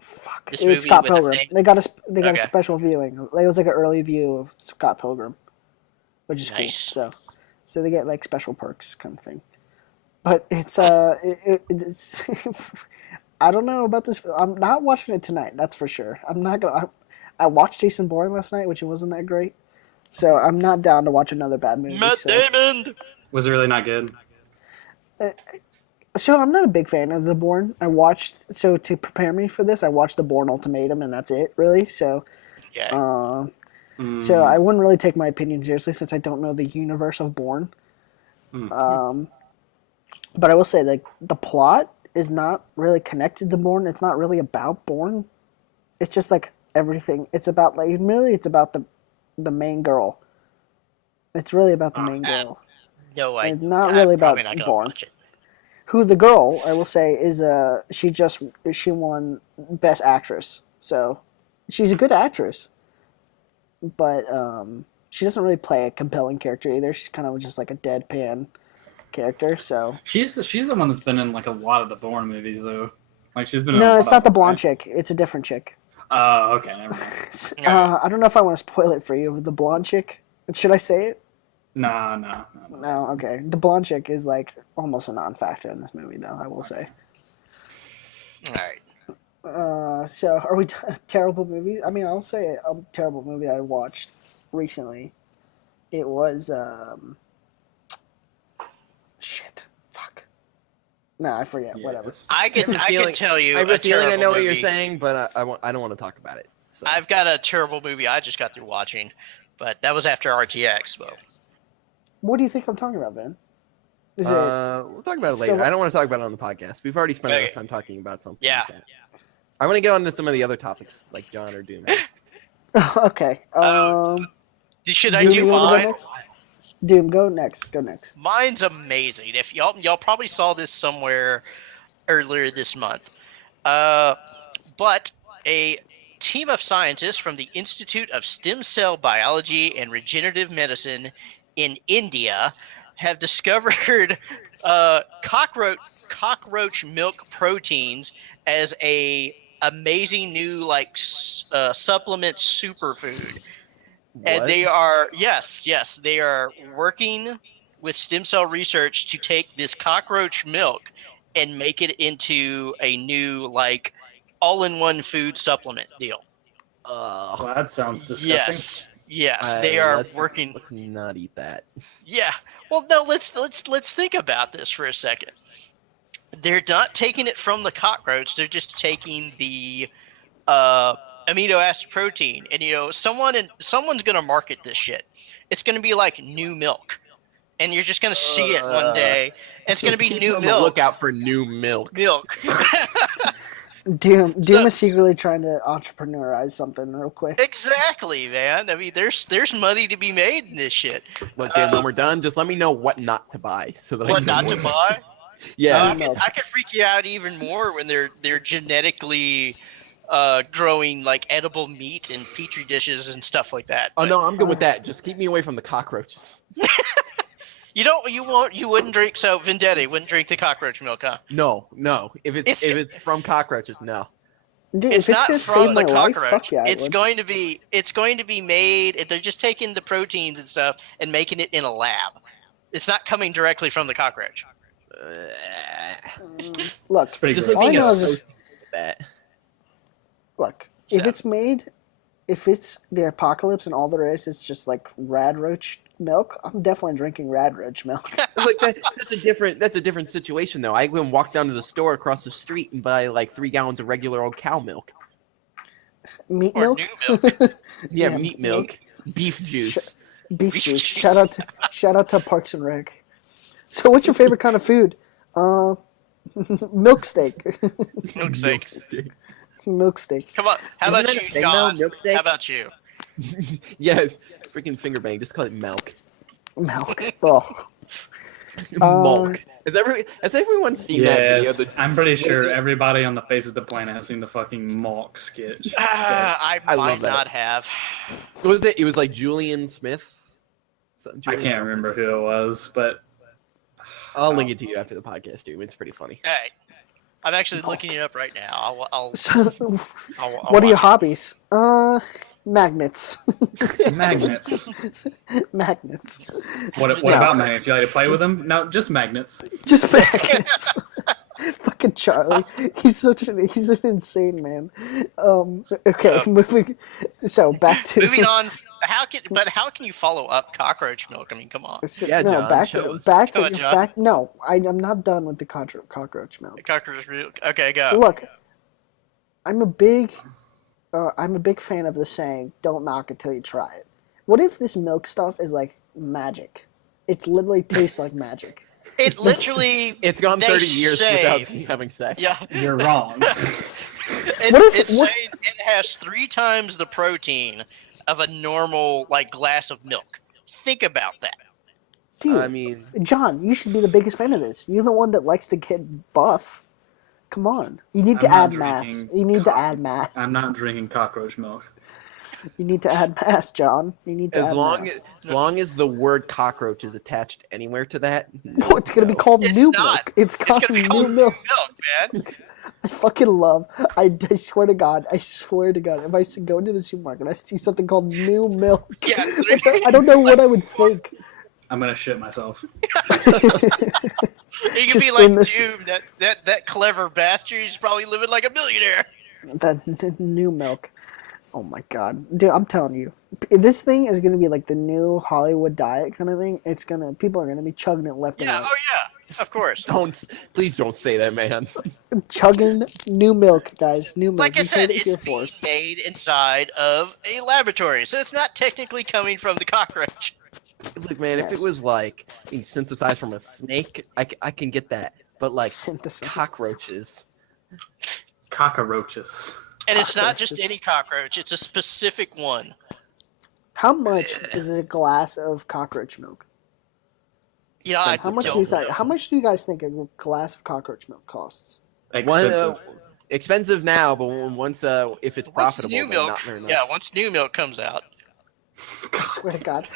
fuck. This It was movie Scott with a Pilgrim. thing? They got a Okay. special viewing. It was like an early view of Scott Pilgrim, which is Nice. cool. So they get like special perks kind of thing. But it's it's I don't know about this. I'm not watching it tonight. That's for sure. I'm not gonna. I watched Jason Bourne last night, which wasn't that great. So I'm not down to watch another bad movie. Matt So. Damon. Was it really not good? So I'm not a big fan of the Bourne. So to prepare me for this, I watched the Bourne Ultimatum, and that's it, really. So, Yeah. so I wouldn't really take my opinion seriously since I don't know the universe of Bourne. But I will say, like, the plot is not really connected to Bourne. It's not really about Bourne. It's just like everything. It's about it's about the main girl. It's really about the main girl. No, it's not really I'm probably about not gonna Bourne. watch it. Who the girl, I will say, is she won Best Actress. So she's a good actress. But she doesn't really play a compelling character either. She's kind of just like a deadpan character. So She's the one that's been in like a lot of the Bourne movies though. Like she's been. In a no, lot it's of not the them, blonde right? chick. It's a different chick. Oh, okay. Never mind. I don't know if I want to spoil it for you with the blonde chick. Should I say it? No. No, okay. The blonde chick is like almost a non-factor in this movie, though. I will say. All right. So are we terrible movies? I mean, I'll say a terrible movie I watched recently. It was shit. Fuck. No, I forget. Yeah, Whatever. it's- I can tell you. I have a feeling I terrible know what you're movie. saying, but I don't want to talk about it. So. I've got a terrible movie I just got through watching, but that was after RTX. Well, What do you think I'm talking about, Ben? Is We'll talk about it later. So- I don't want to talk about it on the podcast. We've already spent Okay. enough time talking about something. Yeah. Like that. I want to get on to some of the other topics, like John or Doom. it okay? should I Doom, do you wanna go mine? next? Doom, go next. Go next. Mine's amazing. If y'all probably saw this somewhere earlier this month, but a team of scientists from the Institute of Stem Cell Biology and Regenerative Medicine in India have discovered cockroach milk proteins as a amazing new supplement superfood. And What? they are they are working with stem cell research to take this cockroach milk and make it into a new all-in-one food supplement deal. Well, that sounds disgusting. Yes, they are working. Let's not eat that. Yeah. Well, no. Let's think about this for a second. They're not taking it from the cockroach. They're just taking the amino acid protein, and someone's gonna market this shit. It's gonna be like new milk, and you're just gonna see it one day. And it's gonna be Keep new on the milk. lookout for new milk. Milk. Doom So- is secretly trying to entrepreneurize something real quick. Exactly, man. I mean, there's money to be made in this shit. Look, Dan, when we're done, just let me know what not to buy, so that I What can not to avoid- buy? Yeah. I could freak you out even more when they're genetically growing like edible meat in petri dishes and stuff like that. Oh But- no, I'm good with that. Just keep me away from the cockroaches. You wouldn't drink. So Vendetta wouldn't drink the cockroach milk, huh? No. If It's- it's from cockroaches, no. Dude, It's if it's not gonna from save the my life, cockroach. fuck yeah, I It's would. going to be made. They're just taking the proteins and stuff and making it in a lab. It's not coming directly from the cockroach. Look, It's pretty Just gross. like being All I know is associated with that. look. If So- it's made, if it's the apocalypse and all there is just like rad roach milk, I'm definitely drinking rad roach milk. Like that's a different situation though. I can walk down to the store across the street and buy like 3 gallons of regular old cow milk. Meat Or milk, new milk. Yeah, Yeah, meat milk, beef juice. beef Beef juice. juice. Shout out to Parks and Rec. So, what's your favorite kind of food? Milk steak. Milk steak. steak. Milk steak. Come on. How Isn't about that a you, thing, though? John? Milk steak? How about you? Yeah, freaking finger bang. Just call it milk. Milk. Oh. Milk. Has everyone seen that video? Yes, The- I'm pretty what is sure it? everybody on the face of the planet has seen the fucking Malk sketch. I I love might that. not have. What was it? It was like Julian Smith. I Julian can't something. remember who it was, but I'll link it to you after the podcast, dude. It's pretty funny. Hey, I'm actually looking it up right now. I'll So, I'll what are your watch hobbies? Magnets. magnets. Magnets. What No. about magnets? You like to play with them? No, just magnets. Just magnets. Fucking Charlie. He's an insane man. Okay, moving. So back to it. Moving on. How can you follow up cockroach milk? I mean, come on. Yeah, no, John, back show to us. back Come to on, John. back. No, I'm not done with the cockroach milk. Cockroach milk. Okay, go. Look, I'm a big fan of the saying, "Don't knock it till you try it." What if this milk stuff is like magic? It's literally tastes like magic. It literally. It's gone They 30 years say- without me having sex. Yeah. You're wrong. What if- It's what- saying it has 3 times the protein of a normal glass of milk. Think about that. Dude, I mean, John, you should be the biggest fan of this. You're the one that likes to get buff. Come on, you need to I'm not add mass. drinking You need to add mass. I'm not drinking cockroach milk. You need to add mass, John. You need to as add long mass. as the word cockroach is attached anywhere to that, No, it's gonna be no. called It's new not. milk. It's It's called gonna be new called milk. man. I fucking love. I swear to God. If I go into the supermarket, I see something called new milk. Yeah, I don't know what I would think. I'm gonna shit myself. You could Just be like in the- Doom, that clever bastard. He's probably living like a millionaire. The new milk. Oh my God, dude! I'm telling you, this thing is gonna be like the new Hollywood diet kind of thing. People are gonna be chugging it left Yeah. and Oh yeah. Of course. please don't say that, man. right. Chugging new milk, guys. New milk. Like I You said, heard it it's here being first. made inside of a laboratory, so it's not technically coming from the cockroach. Look, man, if Yes. it was like being synthesized from a snake, I can get that. But like Synthesis. cockroaches, Cockroaches. And it's not just Cockroaches. any cockroach; it's a specific one. How much is a glass of cockroach milk? You know, I Expensive. How much do you guys think a glass of cockroach milk costs? Expensive. expensive now, but once if it's Once profitable, new then milk, not very much. yeah, once new milk comes out. I swear to God.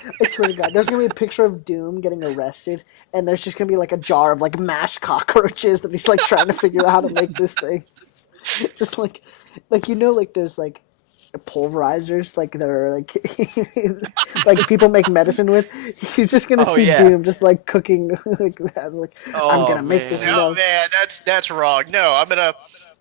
There's gonna be a picture of Doom getting arrested, and there's just gonna be like a jar of like mashed cockroaches that he's like trying to figure out how to make this thing. Just like there's like pulverizers like that are like like people make medicine with. You're just gonna Oh, see yeah. Doom just like cooking like that. Like I'm Oh, gonna make this man. No, milk. man, that's wrong. No, I'm gonna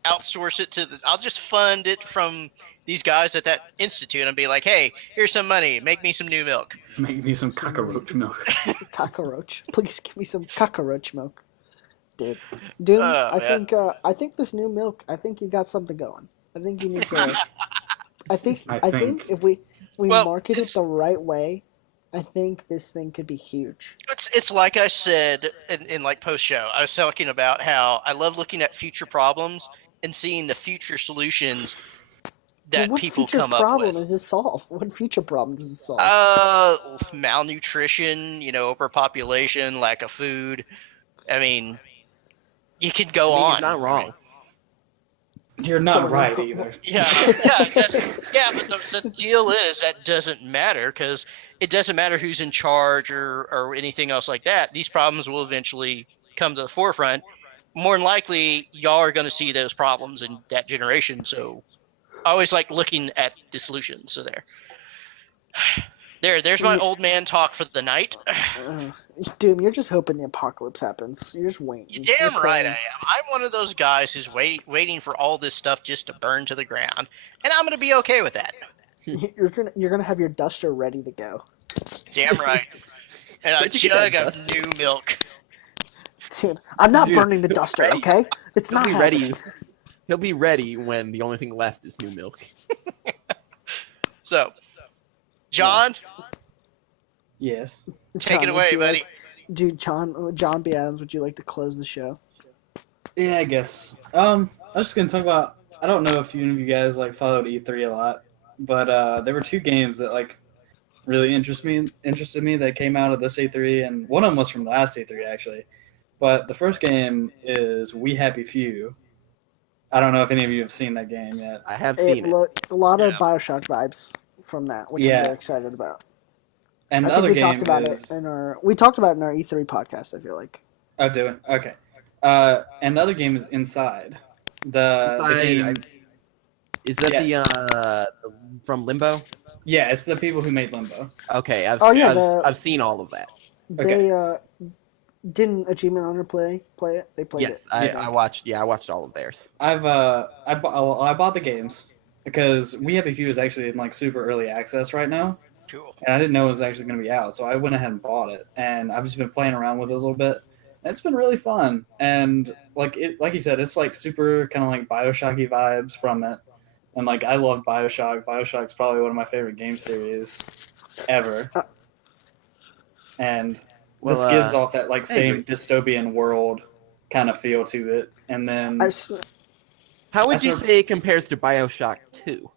outsource it to. I'll just fund it from these guys at that institute and be like, hey, here's some money. Make me some new milk. Make me some cockroach milk. Cockroach. Please give me some cockroach milk. Dude. Doom, Oh, man. I think this new milk, I think you got something going. I think you need to I think if we Well, market it it's- the right way, I think this thing could be huge. It's like I said in like post show. I was talking about how I love looking at future problems and seeing the future solutions that What people future come problem up with. does this solve? What future problem does this solve? Malnutrition, overpopulation, lack of food. I mean, you could go I mean, on. he's not wrong. You're not right either. Yeah, but the deal is that doesn't matter because it doesn't matter who's in charge or anything else like that. These problems will eventually come to the forefront. More than likely, y'all are going to see those problems in that generation. So I always like looking at the solutions. So there's my old man talk for the night. Doom, you're just hoping the apocalypse happens. You're just waiting. You're damn right I am. I'm one of those guys who's waiting for all this stuff just to burn to the ground, and I'm gonna be okay with that. You're gonna have your duster ready to go. Damn right. And a Where'd you get jug that of duster? new milk. Dude, I'm not Dude, burning the duster, ready. okay? It's He'll not be happening. ready. He'll be ready when the only thing left is new milk. So, John, Yes. take it John, away, would you buddy. like- Dude, John B. Adams, would you like to close the show? Yeah, I guess. I was just gonna talk about. I don't know if any of you guys like followed E3 a lot, but there were two games that like really interested me that came out of this E3, and one of them was from the last E3 actually. But the first game is We Happy Few. I don't know if any of you have seen that game yet. I have seen it. Looked a lot of Yeah. BioShock vibes from that, which Yeah. I'm very excited about. And I the think other we game talked about is it in our E3 podcast. I feel like. oh, doing okay. And the other game is Inside. The game, Is that Yeah. the from Limbo? yeah, it's the people who made Limbo. Okay, Oh, yeah, I've seen all of that. Okay. They didn't Achievement Hunter play it. They played Yes, it. I watched. Yeah, I watched all of theirs. I bought the games because We Happy Few is actually in like super early access right now, Cool. and I didn't know it was actually going to be out, so I went ahead and bought it, and I've just been playing around with it a little bit. And it's been really fun, and like you said, it's like super kind of like BioShocky vibes from it, and like I love BioShock. BioShock's probably one of my favorite game series ever, and this Well, gives off that like I same agree. dystopian world kind of feel to it, and then How would That's you a- say it compares to BioShock 2?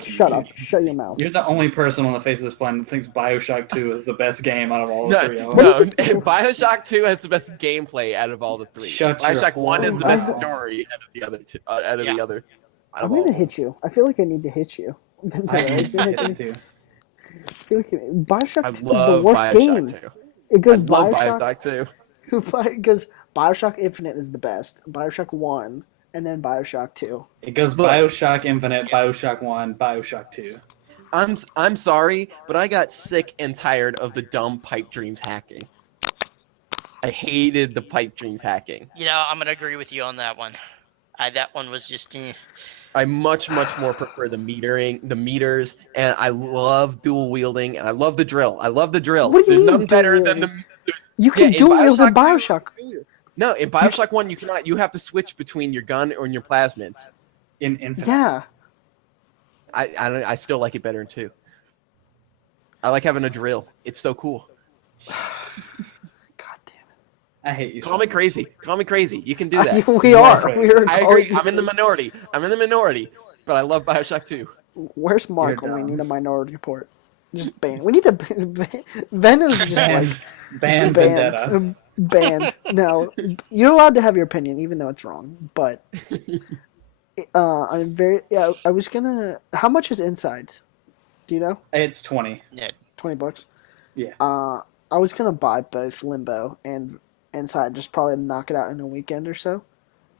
Shut up. Shut your mouth. You're the only person on the face of this planet that thinks BioShock 2 is the best game out of all No, three of them. no. BioShock 2 has the best gameplay out of all the three. Shut your BioShock 1 is the horrible best mouth. story out of the other two. Out of Yeah. the other. Out I'm of all gonna of them. hit you. I feel like I need to hit you. I hate it too. BioShock I 2 is the love worst game. BioShock 2. It goes I love BioShock. BioShock 2. It goes BioShock Infinite is the best. BioShock 1, and then BioShock 2. It goes Look. BioShock Infinite, BioShock 1, BioShock 2. I'm sorry, but I got sick and tired of the dumb pipe dreams hacking. I hated the pipe dreams hacking. You know, I'm gonna agree with you on that one. That one was just. I much more prefer the meters, and I love dual wielding, and I love the drill. I love the drill. What do you There's mean nothing better dual than the. wielding? there's- You can Yeah, dual in wield in BioShock BioShock. No, in BioShock 1, you cannot. You have to switch between your gun and your plasmids. In Infinite. Yeah. I still like it better in 2. I like having a drill. It's so cool. God damn I hate you. Call me much. crazy. Call me crazy. You can do it. that. We You are. are crazy. We are I agree. calling- I'm in the minority. But I love BioShock 2. Where's Mark You're when we dumb. need a minority report? Just ban. We need to. Venom's just Ban, like ban Vendetta. Banned. No, you're allowed to have your opinion, even though it's wrong. But I'm very. Yeah, I was gonna. How much is Inside? Do you know? It's 20. $20. Yeah. I was gonna buy both Limbo and Inside, just probably knock it out in a weekend or so.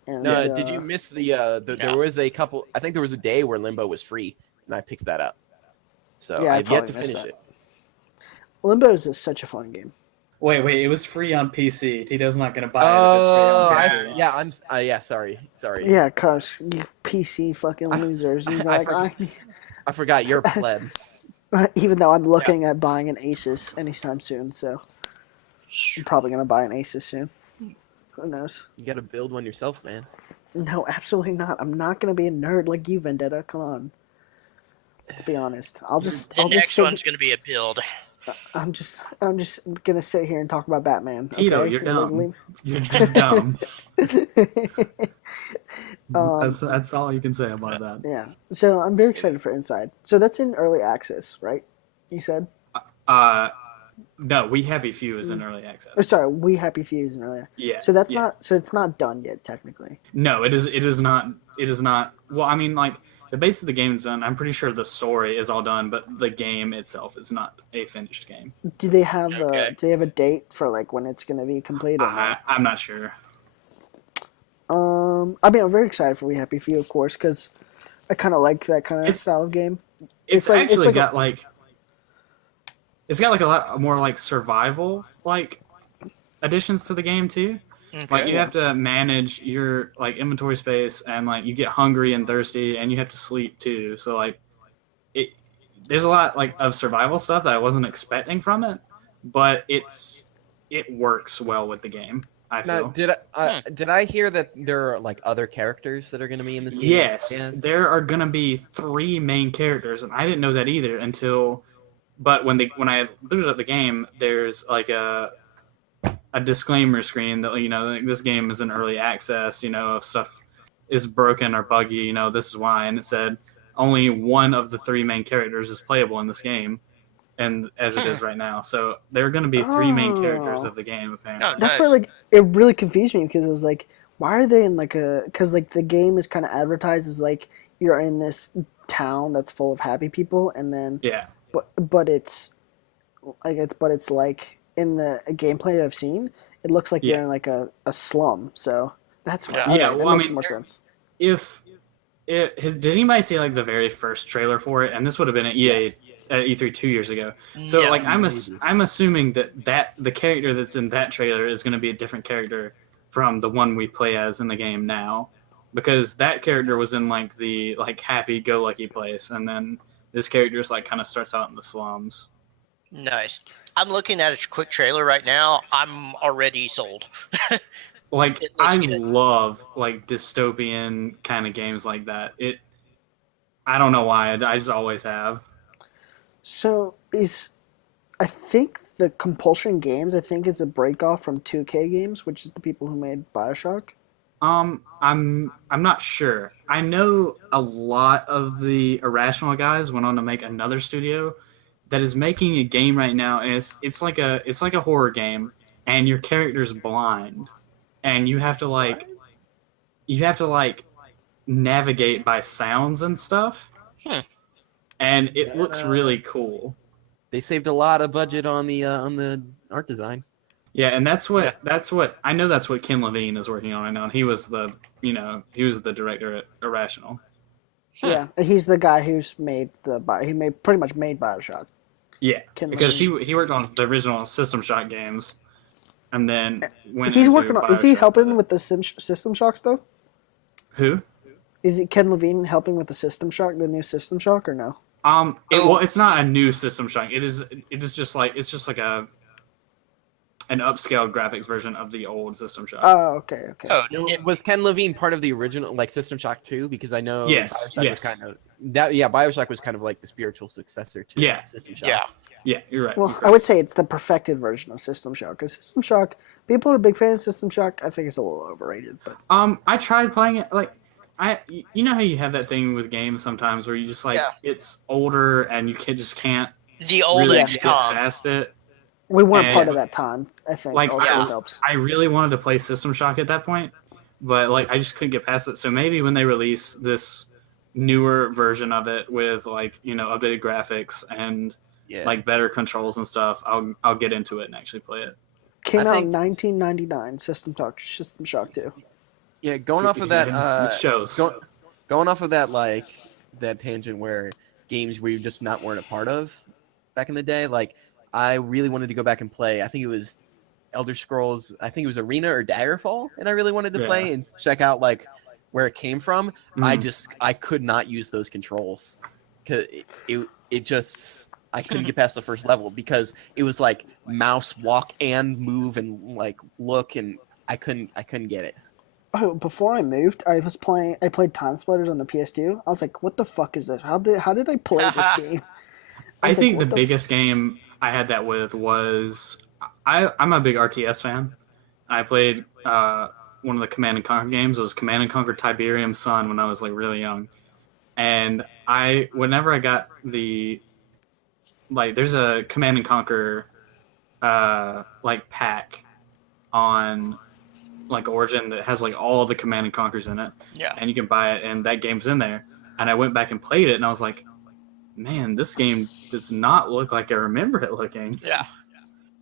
And, No, did you miss the No. there was a couple I think there was a day where Limbo was free and I picked that up. So Yeah, I I've yet to probably missed finish that. it. Limbo is such a fun game. Wait, it was free on PC. Tito's not going to buy Oh, it if it's free on PC. yeah, sorry. Yeah, cause you PC fucking losers. You I like, I forgot you're a pleb. even though I'm looking at buying an Asus anytime soon, so I'm probably gonna buy an Asus soon. Who knows? You got to build one yourself, man. No, absolutely not. I'm not gonna be a nerd like you, Vendetta. Come on. Let's be honest. I'll The just next sit, one's gonna be a build. I'm just gonna sit here and talk about Batman. Tito, okay? you're dumb. Leave- You're just dumb. Um, that's all you can say about that. yeah. So I'm very excited for Inside. So that's in early access, right? You said? No, We Happy Few is in early access. Oh, sorry, We Happy Few is in early. Yeah. So that's yeah. not. So it's not done yet, technically. No, it is. It is not. It is not. Well, I mean, like the base of the game is done. I'm pretty sure the story is all done, but the game itself is not a finished game. Do they have Okay. a date for like when it's gonna be complete? Or no? I'm not sure. I mean, I'm very excited for We Happy Few, of course, because I kind of like that kind of It's- style of game. It's like- actually like a- got like it's got like a lot more like survival like additions to the game too. Okay. Like you have to manage your like inventory space, and like you get hungry and thirsty, and you have to sleep too. So like it there's a lot like of survival stuff that I wasn't expecting from it, but it works well with the game, I feel. Now, did I hear that there are like other characters that are going to be in this game? Yes, there are gonna be 3 main characters, and I didn't know that either until. But when I booted up the game, there's like a disclaimer screen that like, this game is in early access. If stuff is broken or buggy, this is why. And it said only one of the 3 main characters is playable in this game, and as it is right now. So there are going to be 3 main characters of the game apparently. Oh, That's nice. why like it really confused me because it was like, why are they in like a? Because like the game is kind of advertised as like you're in this town that's full of happy people, and then Yeah. but it's like in the gameplay I've seen, it looks like Yeah. you're in like a slum. So that's why. Yeah. Okay, Yeah, that well, I makes mean, more sense. Did anybody see like the very first trailer for it? And this would have been at EA at E3 2 years ago. So Yeah. like I'm assuming that the character that's in that trailer is going to be a different character from the one we play as in the game now, because that character was in like the like happy-go-lucky place, and then this character just like kind of starts out in the slums. Nice. I'm looking at a quick trailer right now. I'm already sold. Like It looks I good. love like dystopian kind of games like that. I don't know why, I just always have. So I think the Compulsion Games, I think it's a break off from 2K Games, which is the people who made BioShock. I'm not sure. I know a lot of the Irrational guys went on to make another studio that is making a game right now, and it's like a horror game, and your character's blind, and you have to like navigate by sounds and stuff. And it looks really cool. They saved a lot of budget on the art design. Yeah, and that's what I know. That's what Ken Levine is working on right now. And he was the director at Irrational. Yeah, he's the guy who's pretty much made BioShock. Yeah, Ken because Levine. he worked on the original System Shock games, and then went. He's into working on. Is he BioShock helping with the System Shock stuff? who? Is he Ken Levine helping with the System Shock, the new System Shock, or no? Well, it's not a new System Shock. It is just like an upscaled graphics version of the old System Shock. Oh, okay. Oh, No, it- was Ken Levine part of the original like System Shock 2? Because I know Yes, BioShock yes. was kind of that. Yeah, BioShock was kind of like the spiritual successor to Yeah. System Shock. yeah. Yeah, you're right. Well, I would say it's the perfected version of System Shock, because System Shock, people are big fans of System Shock. I think it's a little overrated, but I tried playing it like you know how you have that thing with games sometimes where you just like Yeah. it's older and you just can't The old really X get XCOM. past it. we weren't And- part of that time. I think Like, also yeah. helps. I really wanted to play System Shock at that point, but like I just couldn't get past it. So maybe when they release this newer version of it with like updated graphics and Yeah. like better controls and stuff, I'll get into it and actually play it. Came I out think- in 1999. System Shock 2. Yeah, going off of that, It shows. going off of that, like that tangent where games we just weren't a part of back in the day. Like, I really wanted to go back and play. I think it was Elder Scrolls. I think it was Arena or Daggerfall, and I really wanted to play and check out like where it came from. Mhm. I could not use those controls because it just I couldn't get past the first level because it was like mouse walk and move and like look, and I couldn't get it. Oh, before I moved, I played Time Splitters on the PS2. I was like, what the fuck is this? How did I play this game? I was think like, the what biggest game I had that with was I'm a big RTS fan. I played one of the Command and Conquer games. It was Command and Conquer Tiberium Sun when I was like really young, and whenever I got there's a Command and Conquer like pack on like Origin that has like all the Command and Conquers in it, Yeah. and you can buy it, and that game's in there. and I went back and played it, and I was like, man, this game does not look like I remember it looking. Yeah.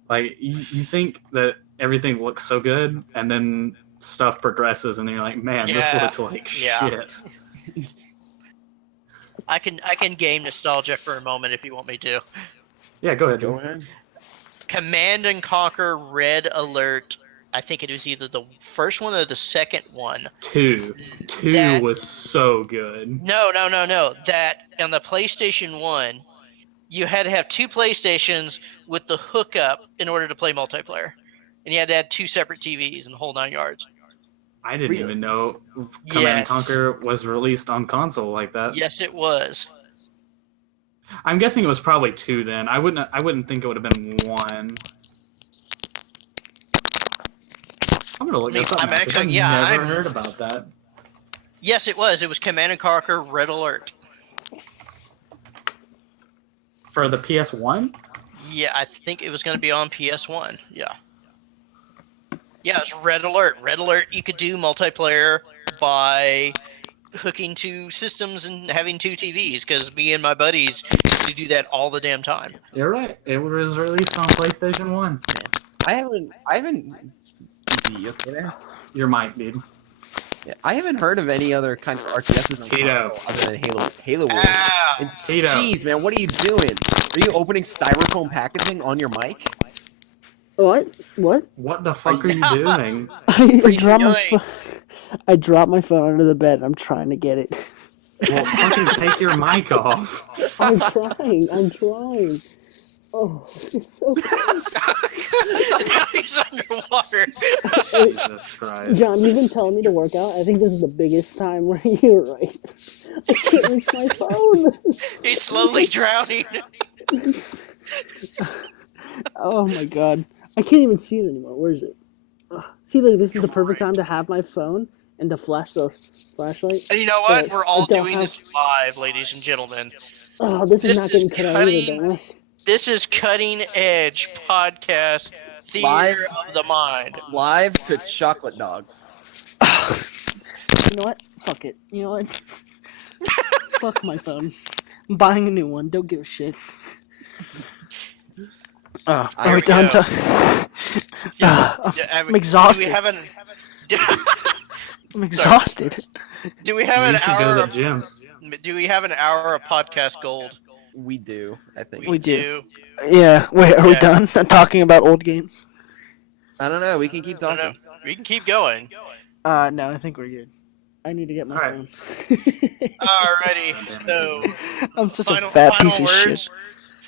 Like, you think that everything looks so good, and then stuff progresses, and then you're like, man, this Yeah. looks like Yeah. shit. I can game nostalgia for a moment if you want me to. Yeah, go ahead. Go ahead. Command and Conquer Red Alert. I think it was either the first one or the second one. 2 That- was so good. No. That on the PlayStation 1, you had to have 2 PlayStations with the hookup in order to play multiplayer. And you had to have 2 separate TVs and the whole 9 yards. I didn't Really? even know Command and Yes. Conquer was released on console like that. Yes, it was. I'm guessing it was probably 2 then. I wouldn't think it would have been 1. I'm gonna look this up. I'm now, 'cause actually- I've yeah, never I'm- heard about that. Yes, it was. It was Command and Conquer Red Alert. For the PS1? Yeah, I think it was going to be on PS1. Yeah. Yeah, it's Red Alert. Red Alert, you could do multiplayer by hooking 2 systems and having 2 TVs, because me and my buddies used to do that all the damn time. You're right. It was released on PlayStation 1. I haven't. Is he okay there? Your mic, dude. Yeah, I haven't heard of any other kind of RTSs on Tito. console other than Halo Wars. Ah, And Tito. Jeez, man, what are you doing? Are you opening styrofoam packaging on your mic? What? What? What the fuck are you doing? I dropped my doing? phone. I dropped my phone under the bed. I'm trying to get it. Well, fucking take your mic off. I'm trying. I'm trying. Oh, it's so now he's underwater. Jesus Christ. John, you've been telling me to work out. I think this is the biggest time where you're right. I can't reach my phone. He's slowly drowning. Oh my god. I can't even see it anymore. Where is it? Ugh. See, like, this is the perfect time to have my phone and to flash the flashlight. And you know what? But We're all I don't doing have- this live, ladies and gentlemen. Oh, this is This not is getting cut out either, cutting- don't I? This is cutting edge podcast theater Live. of the mind. Live to Chocolate Dog. You know what? Fuck it. You know what? Fuck my phone. I'm buying a new one. Don't give a shit. Here Are we we done? go. I'm exhausted. Do we have an? I'm exhausted. Do we have You an should go to hour? the Of, gym. do we have an hour of podcast gold? We do, I think. We do. Yeah. Wait, are we Yeah. done? talking about old games? I don't know. We can keep I don't know. talking. We can keep going. No, I think we're good. I need to get my Alright. phone. Alrighty. So I'm such a fat piece of words. shit.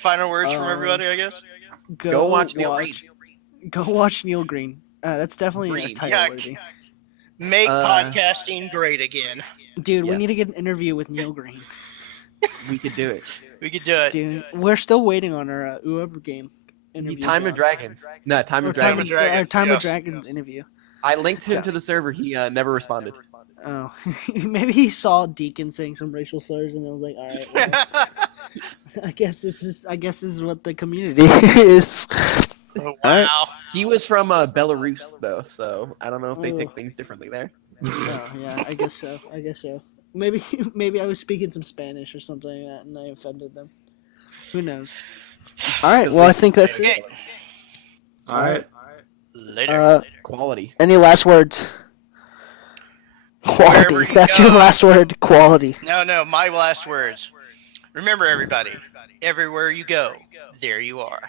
Final words from Um, everybody, I guess. Go watch Neil Green. Go watch Neil Green. That's definitely a Green. title Yeah, worthy. Make Uh, podcasting great again. Dude, we Yes. need to get an interview with Neil Green. We could do it. We could do it. Dude, we're still waiting on our Uber game interview. Time of John. Dragons. No, Time Or of Time of Dragons. Dragons, Our Time of yes. Dragons interview. I linked him Yeah. to the server. He never responded. Oh, maybe he saw Deacon saying some racial slurs and I was like, all right, well, I guess this is what the community is. Oh, wow. He was from Belarus, though, so I don't know if they Oh. take things differently there. Oh, yeah, I guess so. Maybe I was speaking some Spanish or something like that and I offended them. Who knows? All right, well, I think that's it. Okay. All right. Later. Quality. Any last words? Wherever Quality. you That's go. your last word. Quality. No, my last words. Remember, everybody, everywhere you go, there you are.